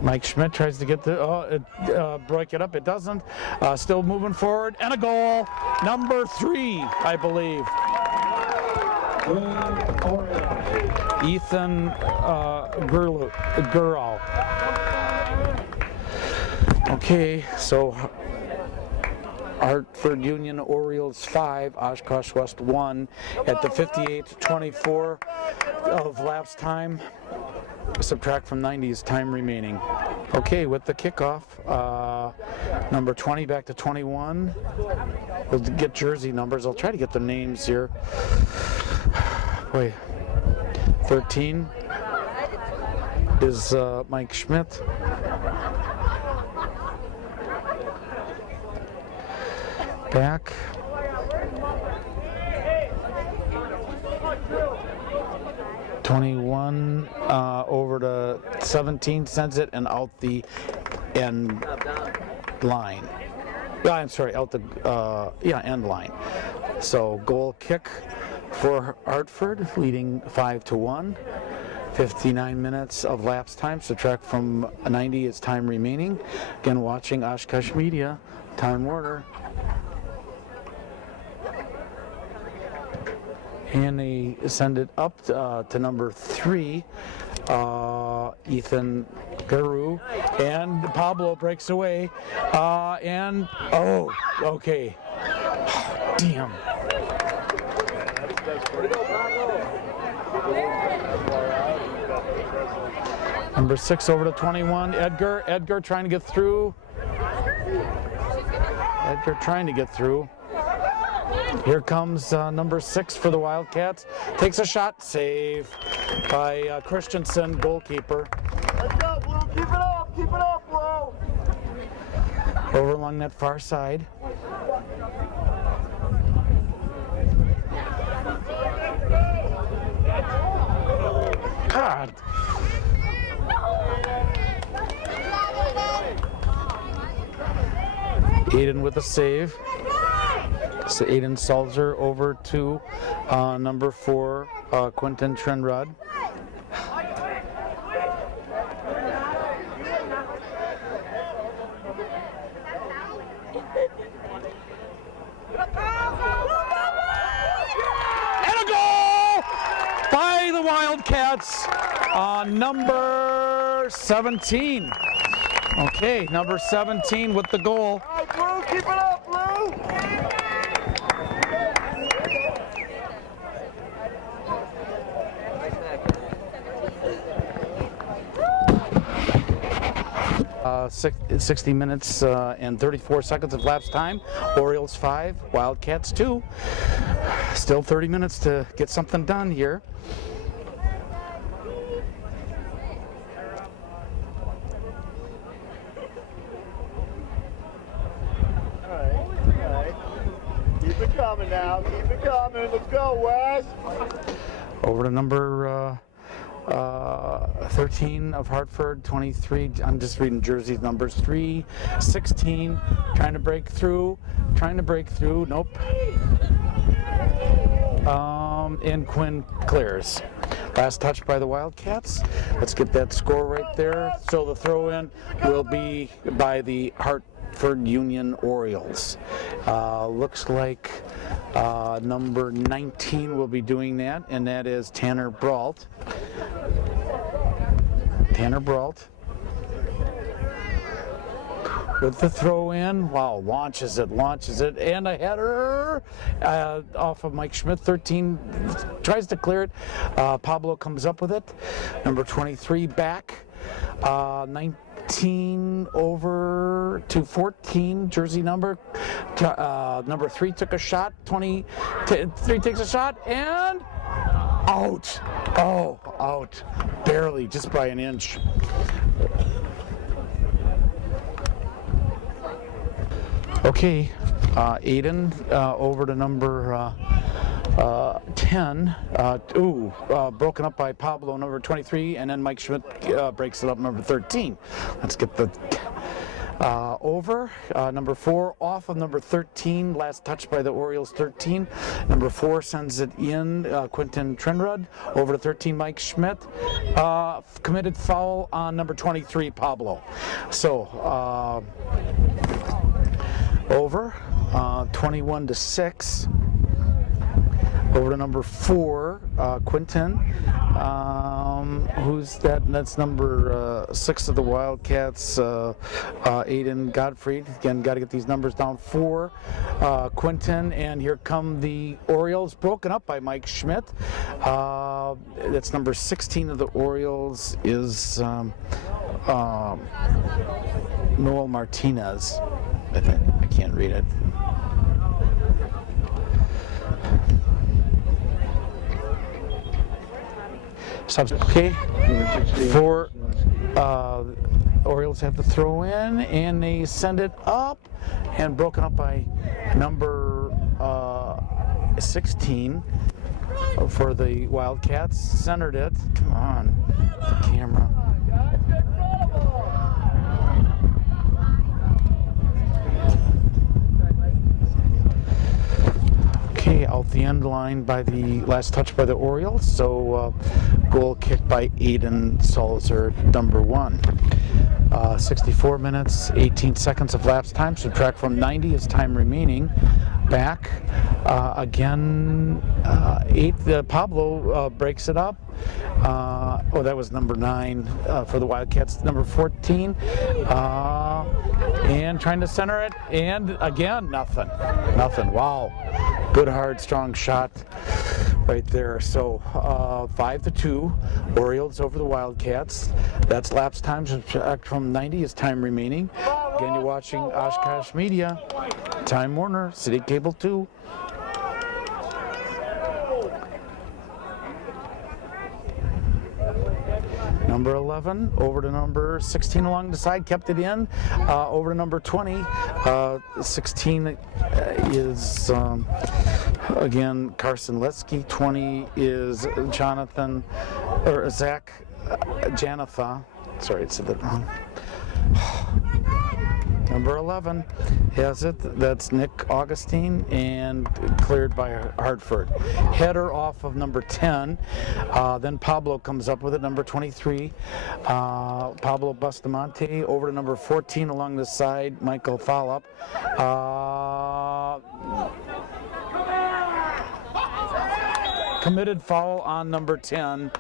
Mike Schmidt tries to get the, break it up, it doesn't. Still moving forward, and a goal. Number 3, I believe. Ethan Gurl. Okay, so Hartford Union Orioles 5, Oshkosh West 1 at the 58-24 of lapse time. Subtract from 90 is time remaining. Okay, with the kickoff, number 20 back to 21. We'll get jersey numbers. I'll try to get the names here. Wait. 13 is Mike Schmidt. Back. (21) over to 17, sends it and out the end line. I'm sorry, out the end line. So goal kick for Hartford, leading 5-1. 59 minutes of lapse time. Subtract from 90 is time remaining. Again, watching Oshkosh Media, Time Warner. And they send it up to number 3, Ethan Guru, and Pablo breaks away, okay. Damn. Number 6 over to 21, Edgar trying to get through. Here comes number 6 for the Wildcats. Takes a shot, save by Christensen, goalkeeper. Keep it up, Will. Over along that far side. God. Aiden with a save. So Aiden Salzer over to number 4, Quentin Trinrud. And a goal by the Wildcats, number 17. Okay, number 17 with the goal. Blue. Keep it up, Blue. 60 minutes and 34 seconds of lapse time. Orioles 5, Wildcats 2. Still 30 minutes to get something done here. All right. Keep it coming now. Keep it coming. Let's go, Wes. Over to number 13 of Hartford, 23, I'm just reading jerseys numbers, 3, 16, trying to break through, nope. And Quinn clears. Last touch by the Wildcats. Let's get that score right there. So the throw-in will be by the Hartford Union Orioles. Looks like number 19 will be doing that, and that is Tanner Brault. With the throw in, wow, launches it, and a header off of Mike Schmidt. 13 tries to clear it. Pablo comes up with it. Number 23 back. 19 over to 14, jersey number. Number 3 took a shot. 23 takes a shot and out. Oh, out. Barely, just by an inch. Okay, Aiden over to number 10. Broken up by Pablo, number 23, and then Mike Schmidt breaks it up, number 13. Let's get the over. Number 4 off of number 13. Last touch by the Orioles, 13. Number 4 sends it in. Quentin Trenrud over to 13. Mike Schmidt. Committed foul on number 23. Pablo. So over 21-6. Over to number 4, Quinton. Who's that? That's number 6 of the Wildcats, Aiden Gottfried. Again, got to get these numbers down. 4, Quinton, and here come the Orioles, broken up by Mike Schmidt. That's number 16 of the Orioles is Noel Martinez. I can't read it. Okay, 4 Orioles have to throw in, and they send it up, and broken up by number 16 for the Wildcats. Centered it. Come on, the camera. Okay, out the end line by the last touch by the Orioles. So goal kicked by Aiden Salzer, number 1. 64 minutes, 18 seconds of lapse time. Subtract from 90 is time remaining. Back again. 8. Pablo breaks it up. That was number 9 for the Wildcats. Number 14. And trying to center it, and again, nothing. Wow. Good, hard, strong shot right there. So 5-2, Orioles over the Wildcats. That's lapse time. Subtract from 90 is time remaining. Again, you're watching Oshkosh Media, Time Warner, City Cable 2. Number 11 over to number 16 along the side, kept it in. Over to number 20. 16 is again Carson Letsky. 20 is Zach Janatha. Sorry, I said that wrong. Number 11 has it. That's Nick Augustine, and cleared by Hartford. Header off of number 10. Then Pablo comes up with it, number 23. Pablo Bustamante over to number 14 along the side. Michael Follop. Committed foul on number 10,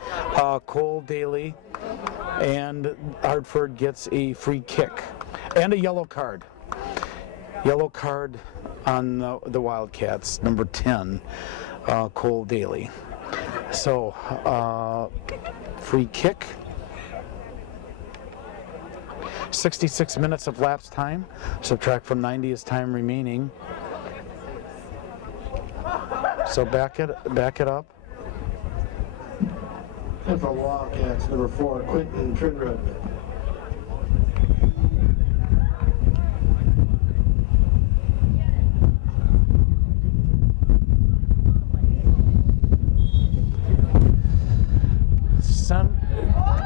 Cole Daly, and Hartford gets a free kick and a yellow card. Yellow card on the Wildcats, number 10, Cole Daly. So, free kick. 66 minutes of lapse time. Subtract from 90 is time remaining. So back it up. And for Wildcats, number 4, Quentin Trinrud.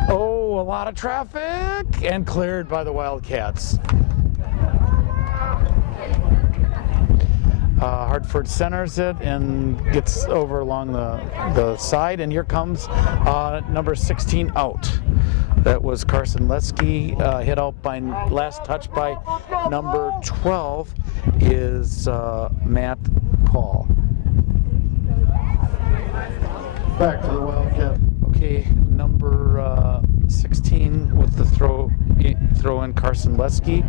Oh, a lot of traffic, and cleared by the Wildcats. Hartford centers it and gets over along the side, and here comes number 16 out. That was Carson Lesky, hit out by last touch by number 12 is Matt Paul. Back to the Wildcats. Okay, number 16 with the throw in Carson Lesky.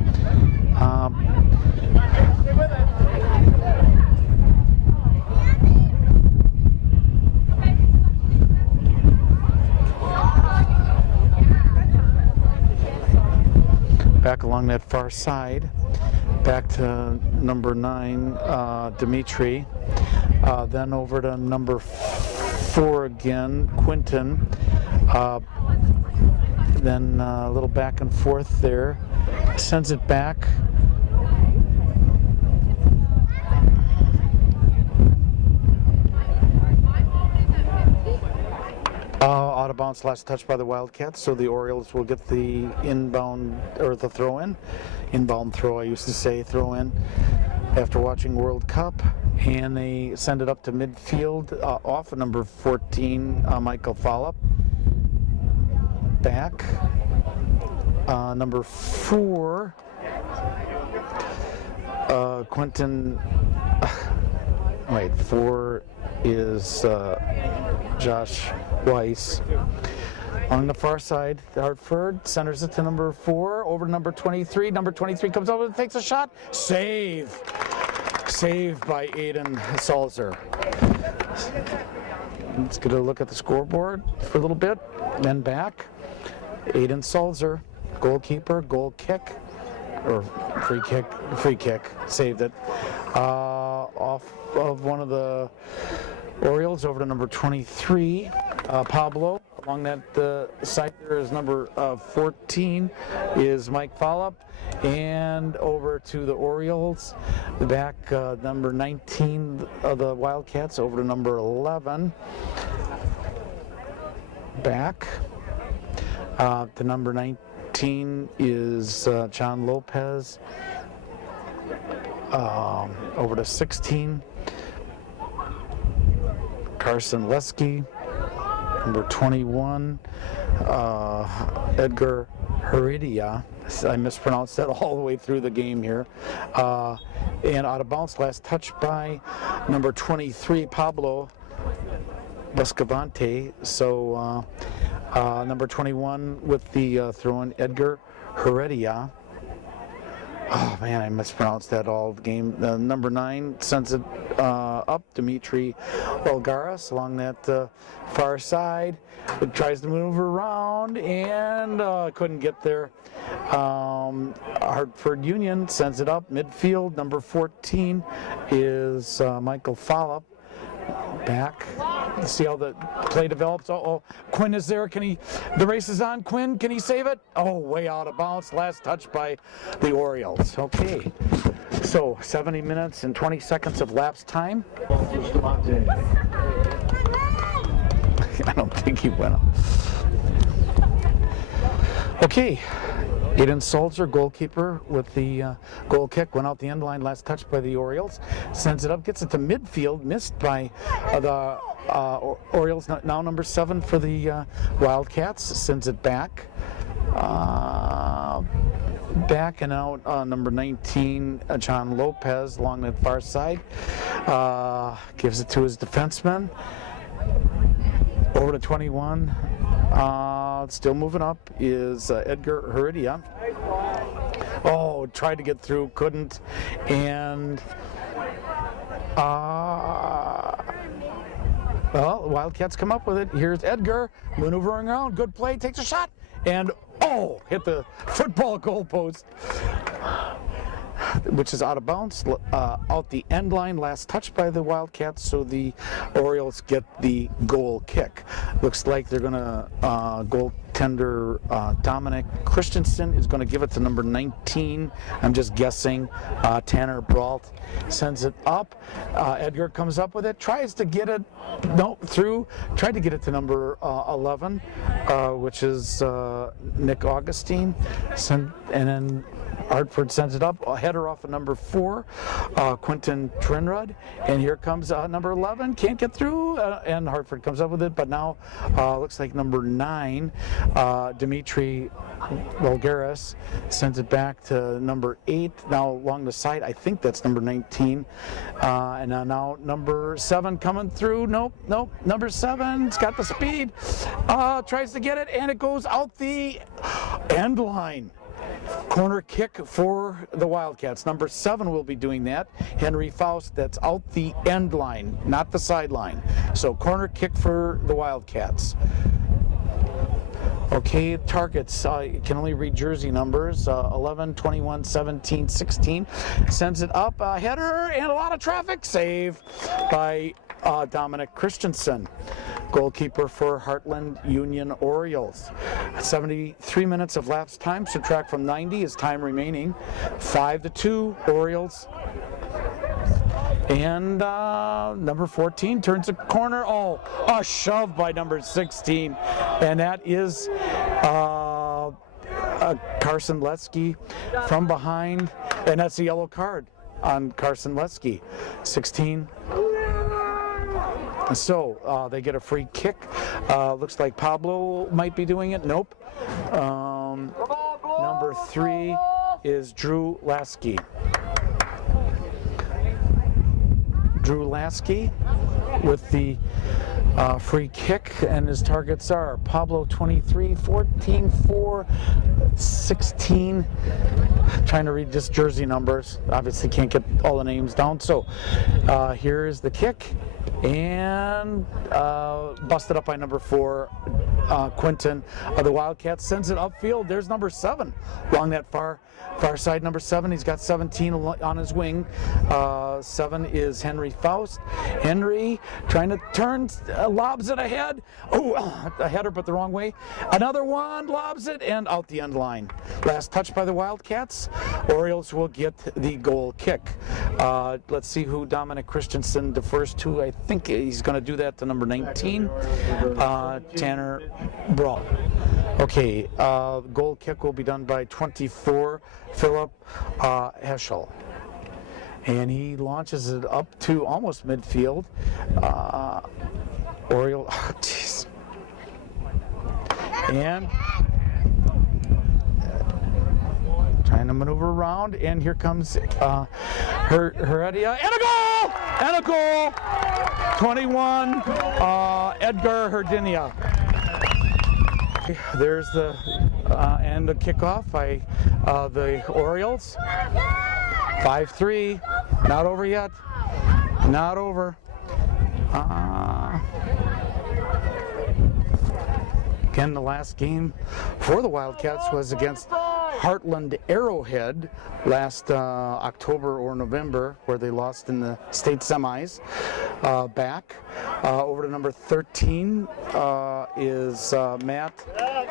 Back along that far side, back to number 9, Dimitri. Then over to number 4 again, Quinton. Then a little back and forth there. Sends it back. Out of bounds, last touch by the Wildcats, so the Orioles will get the inbound, or the throw in. Inbound throw, I used to say, throw in. After watching World Cup, and they send it up to midfield off of number 14, Michael Follop. Back. Number 4, Quentin. Wait, 4 is Josh Weiss. On the far side, Hartford centers it to number 4, over to number 23. Number 23 comes over and takes a shot. Save by Aiden Salzer. Let's get a look at the scoreboard for a little bit, then back. Aiden Salzer, goalkeeper, goal kick, or free kick, saved it. Off of one of the Orioles over to number 23, Pablo. Along that side there is number 14 is Mike Follop, and over to the Orioles, the back number 19 of the Wildcats over to number 11. Back to number 19 is John Lopez. Over to 16, Carson Lesky. Number 21, Edgar Heredia. I mispronounced that all the way through the game here. And out of bounds, last touch by number 23, Pablo Buscavante. So number 21 with the throw-in, Edgar Heredia. Oh man, I mispronounced that all the game. Number 9 sends it up, Dimitri Olgaras along that far side. It tries to move around and couldn't get there. Hartford Union sends it up midfield. Number 14 is Michael Follop. Back. Let's see how the play develops. Uh-oh, Quinn is there. The race is on. Quinn, can he save it? Oh, way out of bounds. Last touch by the Orioles. Okay, so 70 minutes and 20 seconds of lapse time. I don't think he went up. Okay, Aiden Salzer, goalkeeper, with the goal kick, went out the end line, last touch by the Orioles. Sends it up, gets it to midfield, missed by the Orioles, now number 7 for the Wildcats. Sends it back. Back and out, number 19, John Lopez, along the far side. Gives it to his defenseman. Over to 21. Still moving up is Edgar Heredia. Oh, tried to get through, couldn't. And well, the Wildcats come up with it. Here's Edgar maneuvering around. Good play, takes a shot, and oh, hit the football goalpost, which is out of bounds, out the end line. Last touch by the Wildcats, so the Orioles get the goal kick. Looks like they're going to goaltender Dominic Christensen is going to give it to number 19. I'm just guessing. Tanner Brault sends it up. Edgar comes up with it, tries to get it through. Tried to get it to number 11, which is Nick Augustine. And then Hartford sends it up, a header off of number 4, Quentin Trinrud, and here comes number 11, can't get through, and Hartford comes up with it, but now looks like number 9, Dimitri Volgaris, sends it back to number 8, now along the side, I think that's number 19, and now number 7 coming through, nope, number 7's got the speed, tries to get it, and it goes out the end line. Corner kick for the Wildcats. Number 7 will be doing that. Henry Faust, that's out the end line, not the sideline. So corner kick for the Wildcats. Okay, targets, you can only read jersey numbers, 11, 21, 17, 16. Sends it up, header, and a lot of traffic. Save by Dominic Christensen, goalkeeper for Heartland Union Orioles. 73 minutes of lapsed time, subtract from 90 is time remaining. 5-2 Orioles. And number 14 turns a corner. Oh, a shove by number 16. And that is Carson Lesky from behind. And that's the yellow card on Carson Lesky. 16. So they get a free kick. Looks like Pablo might be doing it. Nope. Number 3 is Drew Lasky. Drew Lasky with the free kick, and his targets are Pablo 23, 14, 4, 16. Trying to read just jersey numbers. Obviously can't get all the names down. So here is the kick, and busted up by number 4, Quentin. The Wildcats sends it upfield. There's number 7 along that far side. Number 7, he's got 17 on his wing. 7 is Henry Faust. Henry trying to turn, lobs it ahead. Oh, a header, but the wrong way. Another one, lobs it, and out the end line. Last touch by the Wildcats. Orioles will get the goal kick. Let's see who Dominic Christensen defers to. I think he's going to do that to number 19, Tanner Brault. Okay, goal kick will be done by 24, Philip Heschel. And he launches it up to almost midfield. Oriole, oh, jeez. And trying to maneuver around, and here comes Heredia, and a goal! And a goal! 21, Edgar Herdinia. There's the and a kickoff by the Orioles. 5-3, not over yet, not over. Again, the last game for the Wildcats was against Heartland Arrowhead last October or November, where they lost in the state semis. Back over to number 13 is Matt,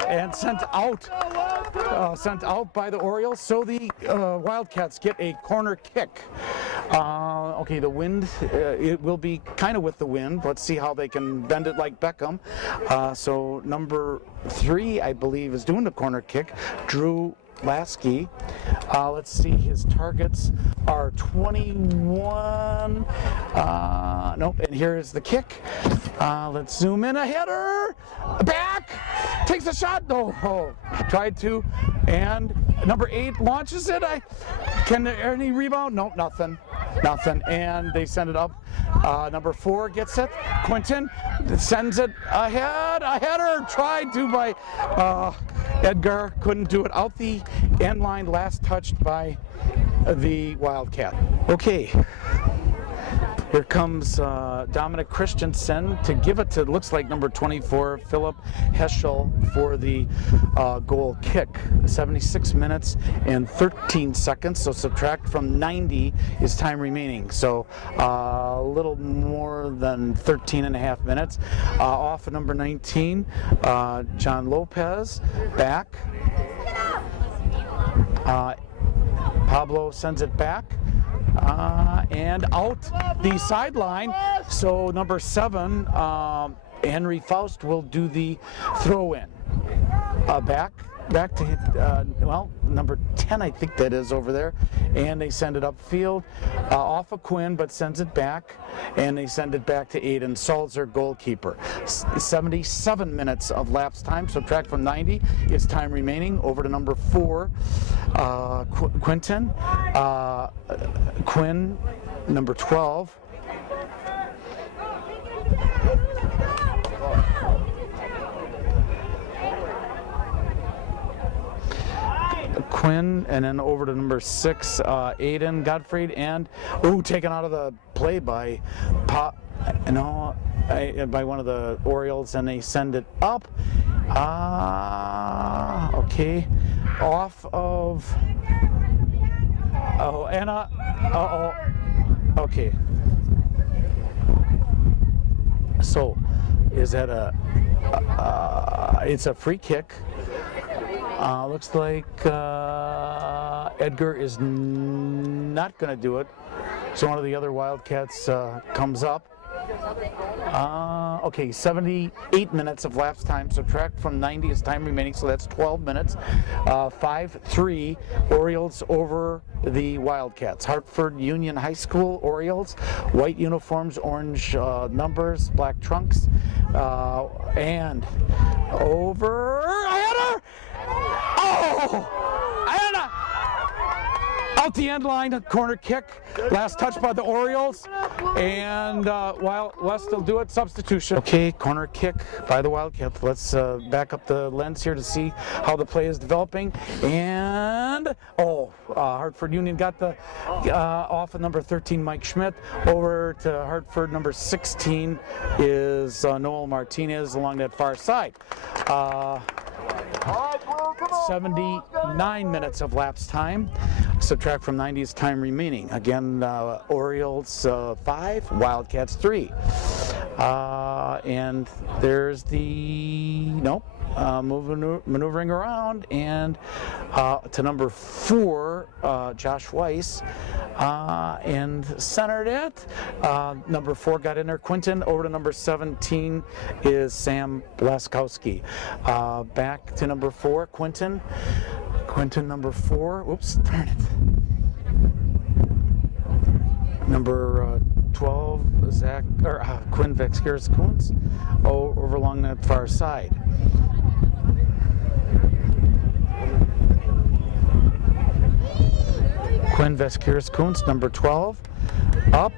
and sent out by the Orioles. So the Wildcats get a corner kick. Okay, the wind, it will be kind of with the wind. Let's see how they can bend it like Beckham. So number 3, I believe, is doing the corner kick. Drew Lasky. Let's see, his targets are 21. Nope, and here is the kick. Let's zoom in, a header, back, takes a shot, tried to, and number 8 launches it. Can there any rebound? Nope, nothing, and they send it up. Number 4 gets it. Quentin sends it ahead, a header, tried to by Edgar couldn't do it out the end line, last touched by the Wildcat. Okay. Here comes Dominic Christensen to give it to, looks like number 24, Philip Heschel, for the goal kick. 76 minutes and 13 seconds, so subtract from 90 is time remaining. So a little more than 13 and a half minutes. Off of number 19, John Lopez, back. Pablo sends it back. And out the sideline. So number 7, Henry Faust, will do the throw-in. Back to well, number 10, I think that is over there, and they send it upfield, off of Quinn, but sends it back, and they send it back to Aiden Salzer, goalkeeper. 77 minutes of lapse time, subtract from 90 is time remaining. Over to number 4, Quinton. Quinn, number 12. Quinn, and then over to number 6, Aiden Gottfried, and taken out of the play by by one of the Orioles, and they send it up. Okay, off of Anna. Okay. So, is that it's a free kick. Looks like Edgar is not going to do it. So one of the other Wildcats comes up. Okay, 78 minutes of lapse time. Subtract from 90 is time remaining, so that's 12 minutes. 5-3 Orioles over the Wildcats. Hartford Union High School Orioles. White uniforms, orange numbers, black trunks. And over header! Oh! Anna! Out the end line, corner kick. Last touch by the Orioles. And while West will do it, substitution. Okay, corner kick by the Wildcats. Let's back up the lens here to see how the play is developing. And, Hartford Union got the off of number 13, Mike Schmidt. Over to Hartford, number 16 is Noel Martinez along that far side. 79 minutes of lapse time. Subtract from 90 is time remaining. Again, Orioles 5, Wildcats 3. And there's the, maneuvering around, and to number 4, Josh Weiss, and centered it. Number 4 got in there, Quinton. Over to number 17 is Sam Blaskowski. Back to number 4, Quinton. Quinton, number 4. Oops, darn it. Number 12, Quinn Vexkiris-Kuntz, over along that far side. Quinn Vexkiris-Kuntz, number 12, up.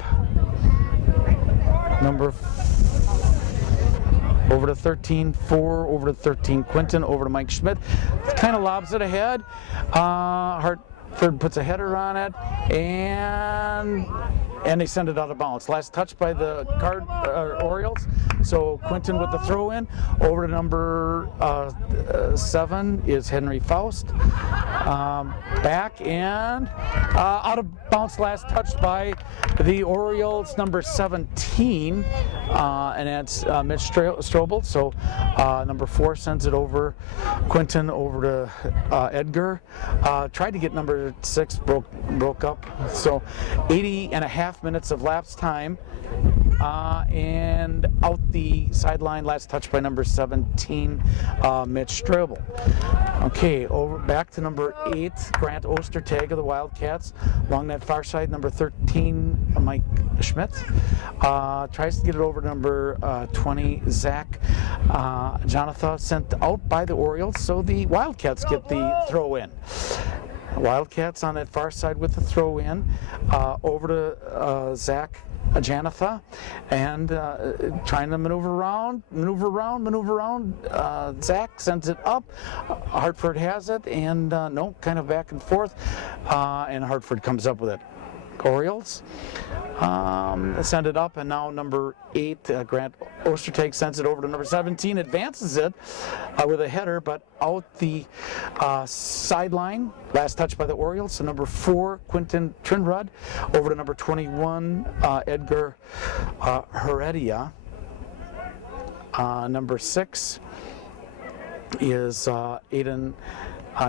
Over to 13, 4, over to 13, Quinton, over to Mike Schmidt. Kind of lobs it ahead. Hartford puts a header on it, and they send it out of bounds. Last touch by the Orioles. So Quinton with the throw in. Over to number 7 is Henry Faust. Back and out of bounds. Last touch by the Orioles, number 17, and that's Mitch Strobel. So number 4 sends it over. Quinton over to Edgar. Tried to get number 6, broke up. So 80 and a half minutes of lapse time. And out the sideline, last touch by number 17, Mitch Strobel. Okay, back to number 8, Grant Ostertag of the Wildcats. Along that far side, number 13, Mike Schmidt. Tries to get it over to number 20, Zach Jonathan, sent out by the Orioles, so the Wildcats get the throw in. Wildcats on that far side with the throw in. Over to Zach Janatha, and trying to maneuver around. Zach sends it up. Hartford has it, and no, kind of back and forth, and Hartford comes up with it. Orioles send it up, and now number 8, Grant Ostertag, sends it over to number 17, advances it with a header, but out the sideline. Last touch by the Orioles. So number 4, Quinton Trinrud, over to number 21, Edgar Heredia. Number 6 is Aiden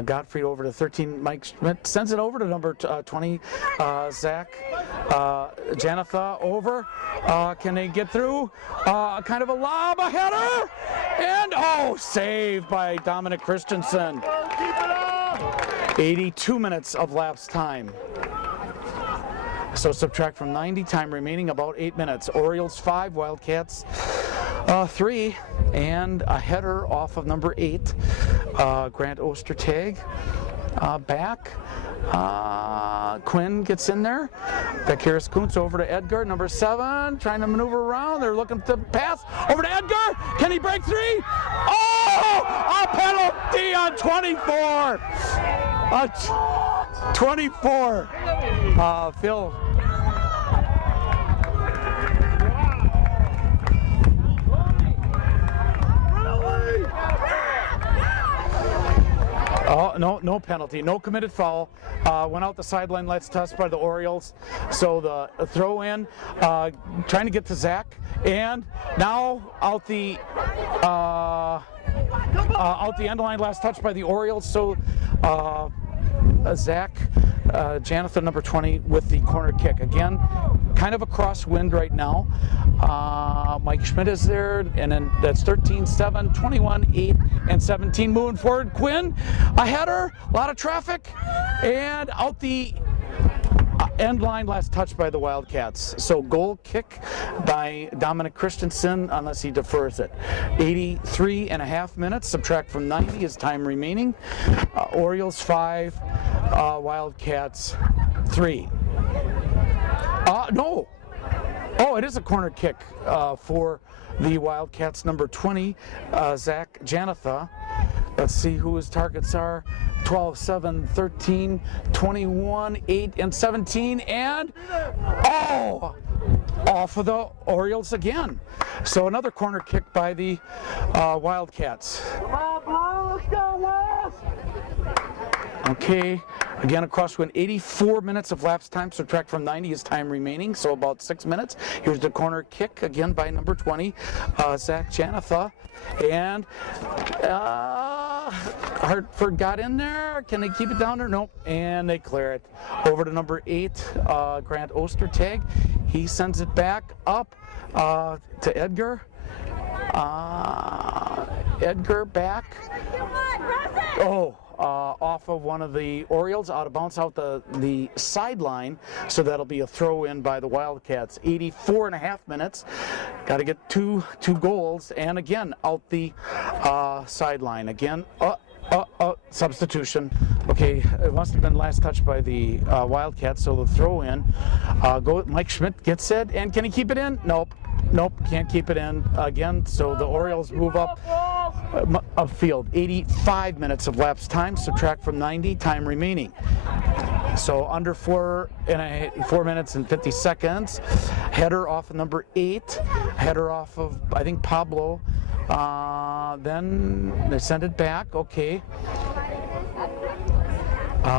Gottfried, over to 13, Mike Schmidt sends it over to number 20, Zach Janatha, over. Can they get through? Kind of a lob, a header, and saved by Dominic Christensen. 82 minutes of lapse time. So subtract from 90, time remaining about 8 minutes. Orioles 5, Wildcats 3, and a header off of number 8, Grant Ostertag. Back. Quinn gets in there. Vakiris Kuntz over to Edgar, number 7, trying to maneuver around. They're looking to pass over to Edgar. Can he break 3? A penalty on 24. 24. Phil. Oh, no penalty, no committed foul. Went out the sideline, let's touch by the Orioles. So the throw in, trying to get to Zach, and now out the end line, last touch by the Orioles. So Zach Janathan, number 20, with the corner kick. Again, kind of a crosswind right now. Mike Schmidt is there, and then that's 13, 7, 21, 8, and 17. Moving forward, Quinn, a header, a lot of traffic, and out the end line, last touch by the Wildcats. So goal kick by Dominic Christensen, unless he defers it. 83 and a half minutes, subtract from 90 is time remaining. Orioles 5, Wildcats 3. No. Oh, it is a corner kick for the Wildcats, number 20, Zach Janatha. Let's see who his targets are. 12, 7, 13, 21, 8, and 17, and off of the Orioles again. So another corner kick by the Wildcats. Come on, Blue, let's go, West! Okay, again, a crosswind. 84 minutes of lapse time, subtract from 90 is time remaining, so about 6 minutes. Here's the corner kick, again by number 20, Zach Janatha. And Hartford got in there. Can they keep it down there? Nope. And they clear it. Over to number 8, Grant Ostertag. He sends it back up to Edgar. Edgar back. Off of one of the Orioles, out of bounds, out the sideline, so that'll be a throw in by the Wildcats. 84 and a half minutes, got to get two goals, and again out the sideline. Again, substitution. Okay, it must have been last touch by the Wildcats, so the throw in. Mike Schmidt gets it, and can he keep it in? Nope, can't keep it in again, so the Orioles move up upfield. 85 minutes of lapse time, subtract from 90, time remaining. So under 4 minutes and 50 seconds. Header off of number 8, header off of, I think, Pablo. Then they send it back, okay.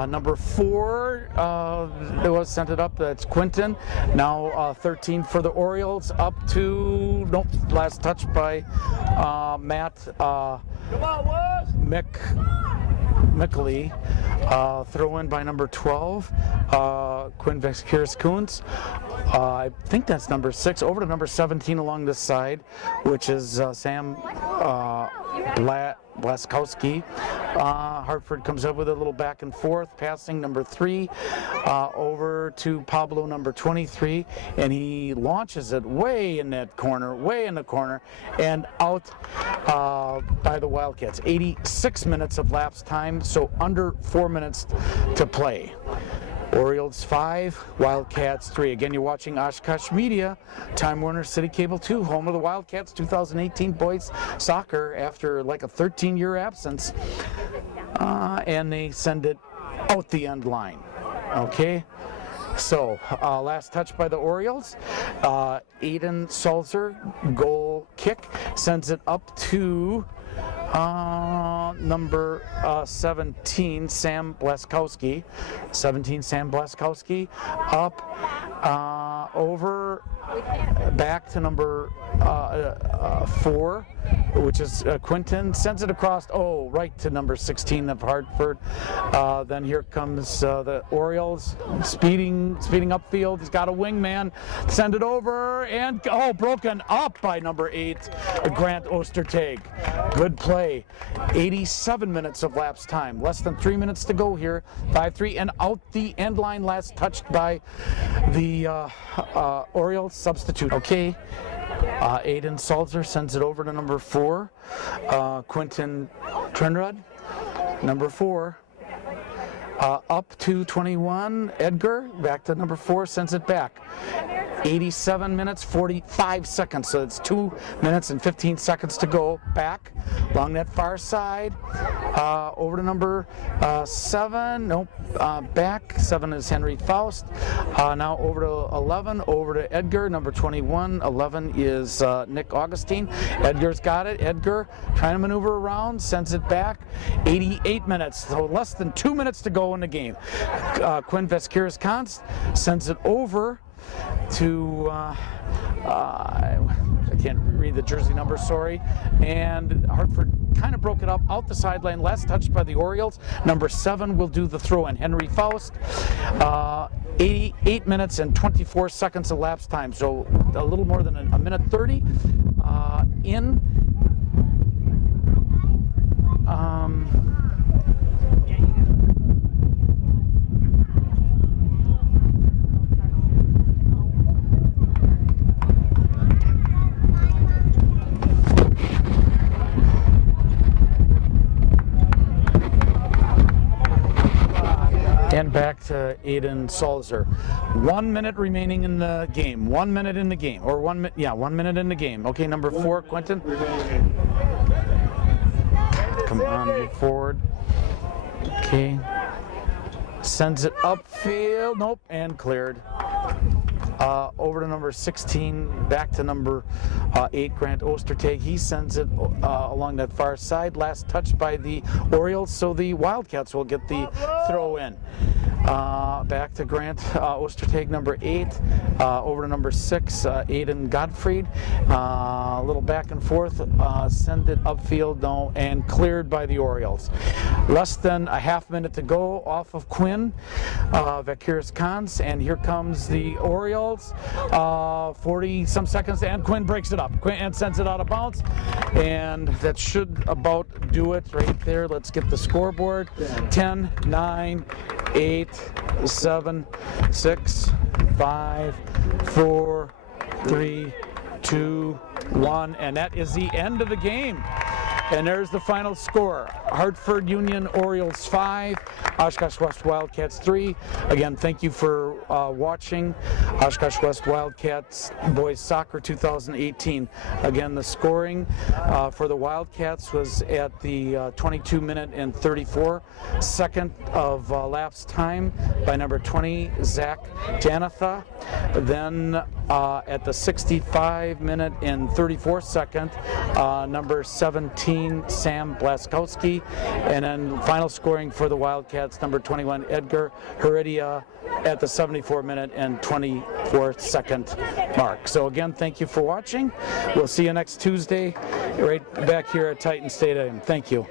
Number 4, it was sent it up, that's Quinton. Now 13 for the Orioles, up to, last touch by Matt Mickley. Throw in by number 12, Quinn Vakiris Kuntz. I think that's number 6, over to number 17 along this side, which is Sam Blaskowski. Hartford comes up with a little back and forth, passing number 3 over to Pablo, number 23, and he launches it way in the corner, and out by the Wildcats. 86 minutes of lapse time, so under 4 minutes to play. Orioles 5, Wildcats 3. Again, you're watching Oshkosh Media, Time Warner City Cable 2, home of the Wildcats 2018 boys soccer after like a 13-year absence. And they send it out the end line. Okay? So, last touch by the Orioles. Aiden Salzer, goal kick, sends it up to number 17, Sam Blaskowski. 17, Sam Blaskowski. Up, over, back to number 4, which is Quinton. Sends it across, right to number 16 of Hartford. Then here comes the Orioles, speeding upfield. He's got a wingman. Send it over, and broken up by number 8, Grant Ostertag. Good play. 87 minutes of lapse time. Less than 3 minutes to go here. 5-3 and out the end line. Last touched by the Orioles substitute. Okay. Aiden Salzer sends it over to number 4. Quinton Trenrud, number 4. Up to 21, Edgar, back to number 4, sends it back. 87 minutes, 45 seconds, so it's 2 minutes and 15 seconds to go. Back, along that far side, over to number 7, back, 7 is Henry Faust. Now over to 11, over to Edgar, number 21, 11 is Nick Augustine. Edgar's got it, Edgar trying to maneuver around, sends it back. 88 minutes, so less than 2 minutes to go in the game. Quinn Veskiris-Konst sends it over to I can't read the jersey number, sorry. And Hartford kind of broke it up out the sideline. Last touched by the Orioles. Number 7 will do the throw in. Henry Faust. 88 minutes and 24 seconds of lapse time. So a little more than a minute 30 in. And back to Aiden Salzer. 1 minute remaining in the game. 1 minute in the game. Or 1 minute, 1 minute in the game. Okay, number 4, Quentin. Come on, move forward. Okay. Sends it upfield. Nope, and cleared. Over to number 16, back to number 8, Grant Ostertag. He sends it along that far side. Last touch by the Orioles, so the Wildcats will get the throw in. Back to Grant Ostertag, number 8. Over to number 6, Aiden Gottfried. A little back and forth. Send it upfield, no, and cleared by the Orioles. Less than a half minute to go off of Quinn Veskiris-Konst, and here comes the Orioles. 40 some seconds, and Quinn breaks it up. Quinn sends it out of bounds, and that should about do it right there. Let's get the scoreboard. 10, 9, 8, 7, 6, 5, 4, 3, 2, 1, and that is the end of the game. And there's the final score. Hartford Union Orioles 5, Oshkosh West Wildcats 3. Again, thank you for watching Oshkosh West Wildcats Boys Soccer 2018. Again, the scoring for the Wildcats was at the 22-minute and 34-second of lapse time by number 20, Zach Janatha. Then at the 65-minute and 34-second, number 17, Sam Blaskowski, and then final scoring for the Wildcats, number 21, Edgar Heredia, at the 74-minute and 24-second mark. So again, thank you for watching. We'll see you next Tuesday right back here at Titan Stadium. Thank you.